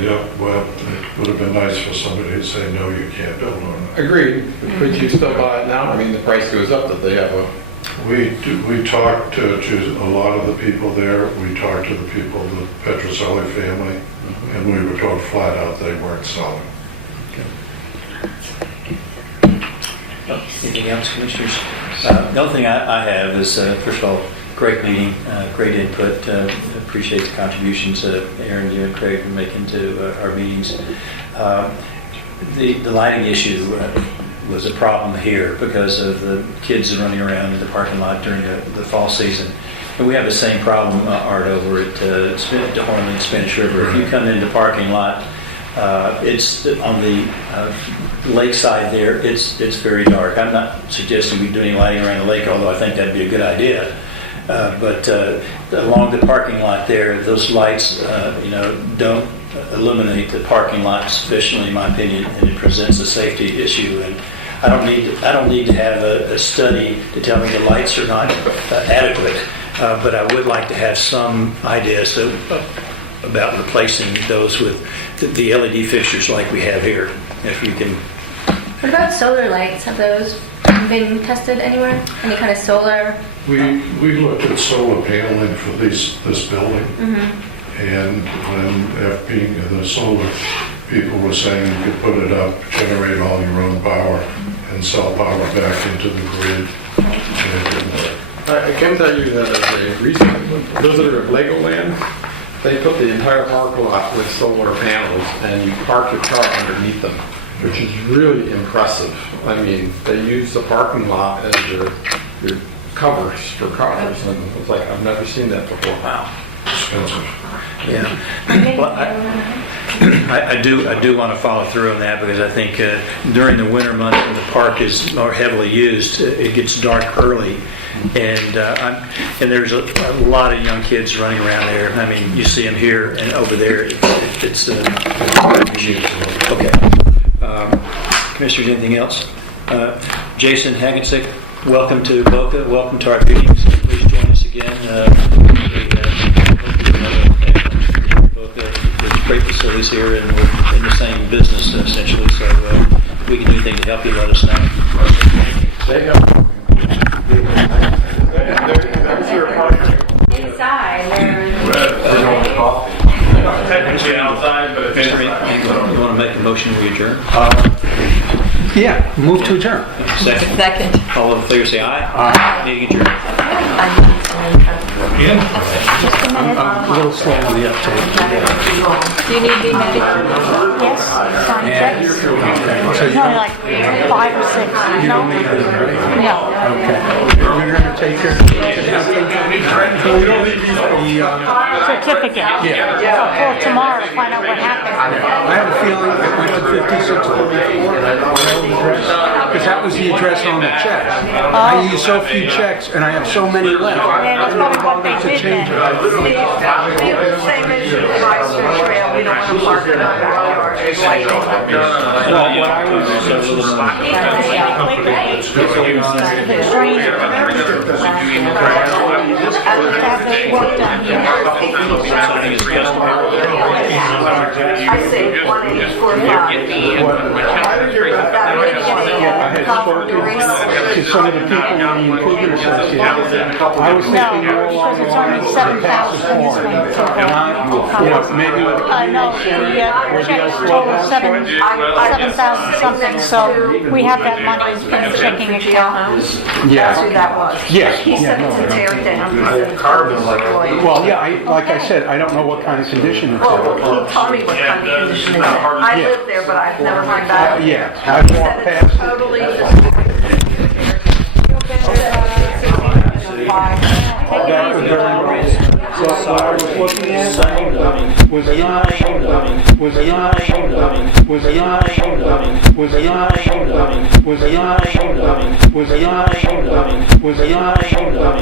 Yeah, well, it would have been nice for somebody to say, no, you can't build on it. Agreed. Could you still buy it now? I mean, the price goes up that they have a... We talked to a lot of the people there. We talked to the people, the Petroselli family, and we were told flat out they weren't selling. Anything else, Commissioners? The only thing I have is, first of all, great meeting, great input. Appreciate the contributions Aaron, you and Craig are making to our meetings. The lighting issue was a problem here because of the kids running around in the parking lot during the fall season. And we have the same problem, Art, over at Horn and Spanish River. If you come into the parking lot, it's on the lakeside there, it's very dark. I'm not suggesting we do any lighting around the lake, although I think that'd be a good idea. But along the parking lot there, those lights, don't illuminate the parking lot sufficiently, in my opinion, and it presents a safety issue. And I don't need to have a study to tell me the lights are not adequate, but I would like to have some ideas about replacing those with the LED fixtures like we have here. If you can. What about solar lights? Have those been tested anywhere? Any kind of solar? We looked at solar paneling for this building, and when the solar people were saying you could put it up, generate all your own power, and sell power back into the grid, and it didn't work. I can tell you that as a recent visitor of Legoland, they put the entire parking lot with solar panels, and you park your car underneath them, which is really impressive. I mean, they use the parking lot as your covers for cars, and it's like, I've never seen that before. Wow. Expensive. Yeah. Well, I do want to follow through on that because I think during the winter months when the park is more heavily used, it gets dark early. And there's a lot of young kids running around there. I mean, you see them here and over there. It's okay. Commissioners, anything else? Jason Hagensick, welcome to Boca. Welcome to our meetings. Please join us again. Boca, there's great facilities here, and we're in the same business essentially. So if we can do anything to help you, let us know. There you go. There's your partner. Inside. Technically outside, but if You want to make a motion to adjourn? Yeah, move to adjourn. Second. All in favor say aye. Aye. Meeting adjourned. Just a minute. A little slow on the uptake. Do you need me medicated? Yes, sign checks. No, like 5 or 6. You don't need it, right? No. Okay. You're going to take care of Certificate. Yeah. I'll call tomorrow to find out what happened. I have a feeling it went to 5634, because that was the address on the check. I use so few checks, and I have so many left. Yeah, that's probably what they To did change then. it. We have the same issue with Rice Trail. We don't want to park it on the backyard. It's like Well, what I was I say 184.5. I had spoken to some of the people in the improvement association. I was thinking more along the lines of the passes form. Not, maybe with the No, the check total 7,000 something, so we have that money in the checking account. That's who that was. Yes. He said Yeah, to tear it down. well, yeah, like I said, I don't know what kind of condition it's Well, in. he told me what kind of condition it's in. I live there, but I've never been back. Yeah, I've He walked said it's past it. totally. What I was looking at was the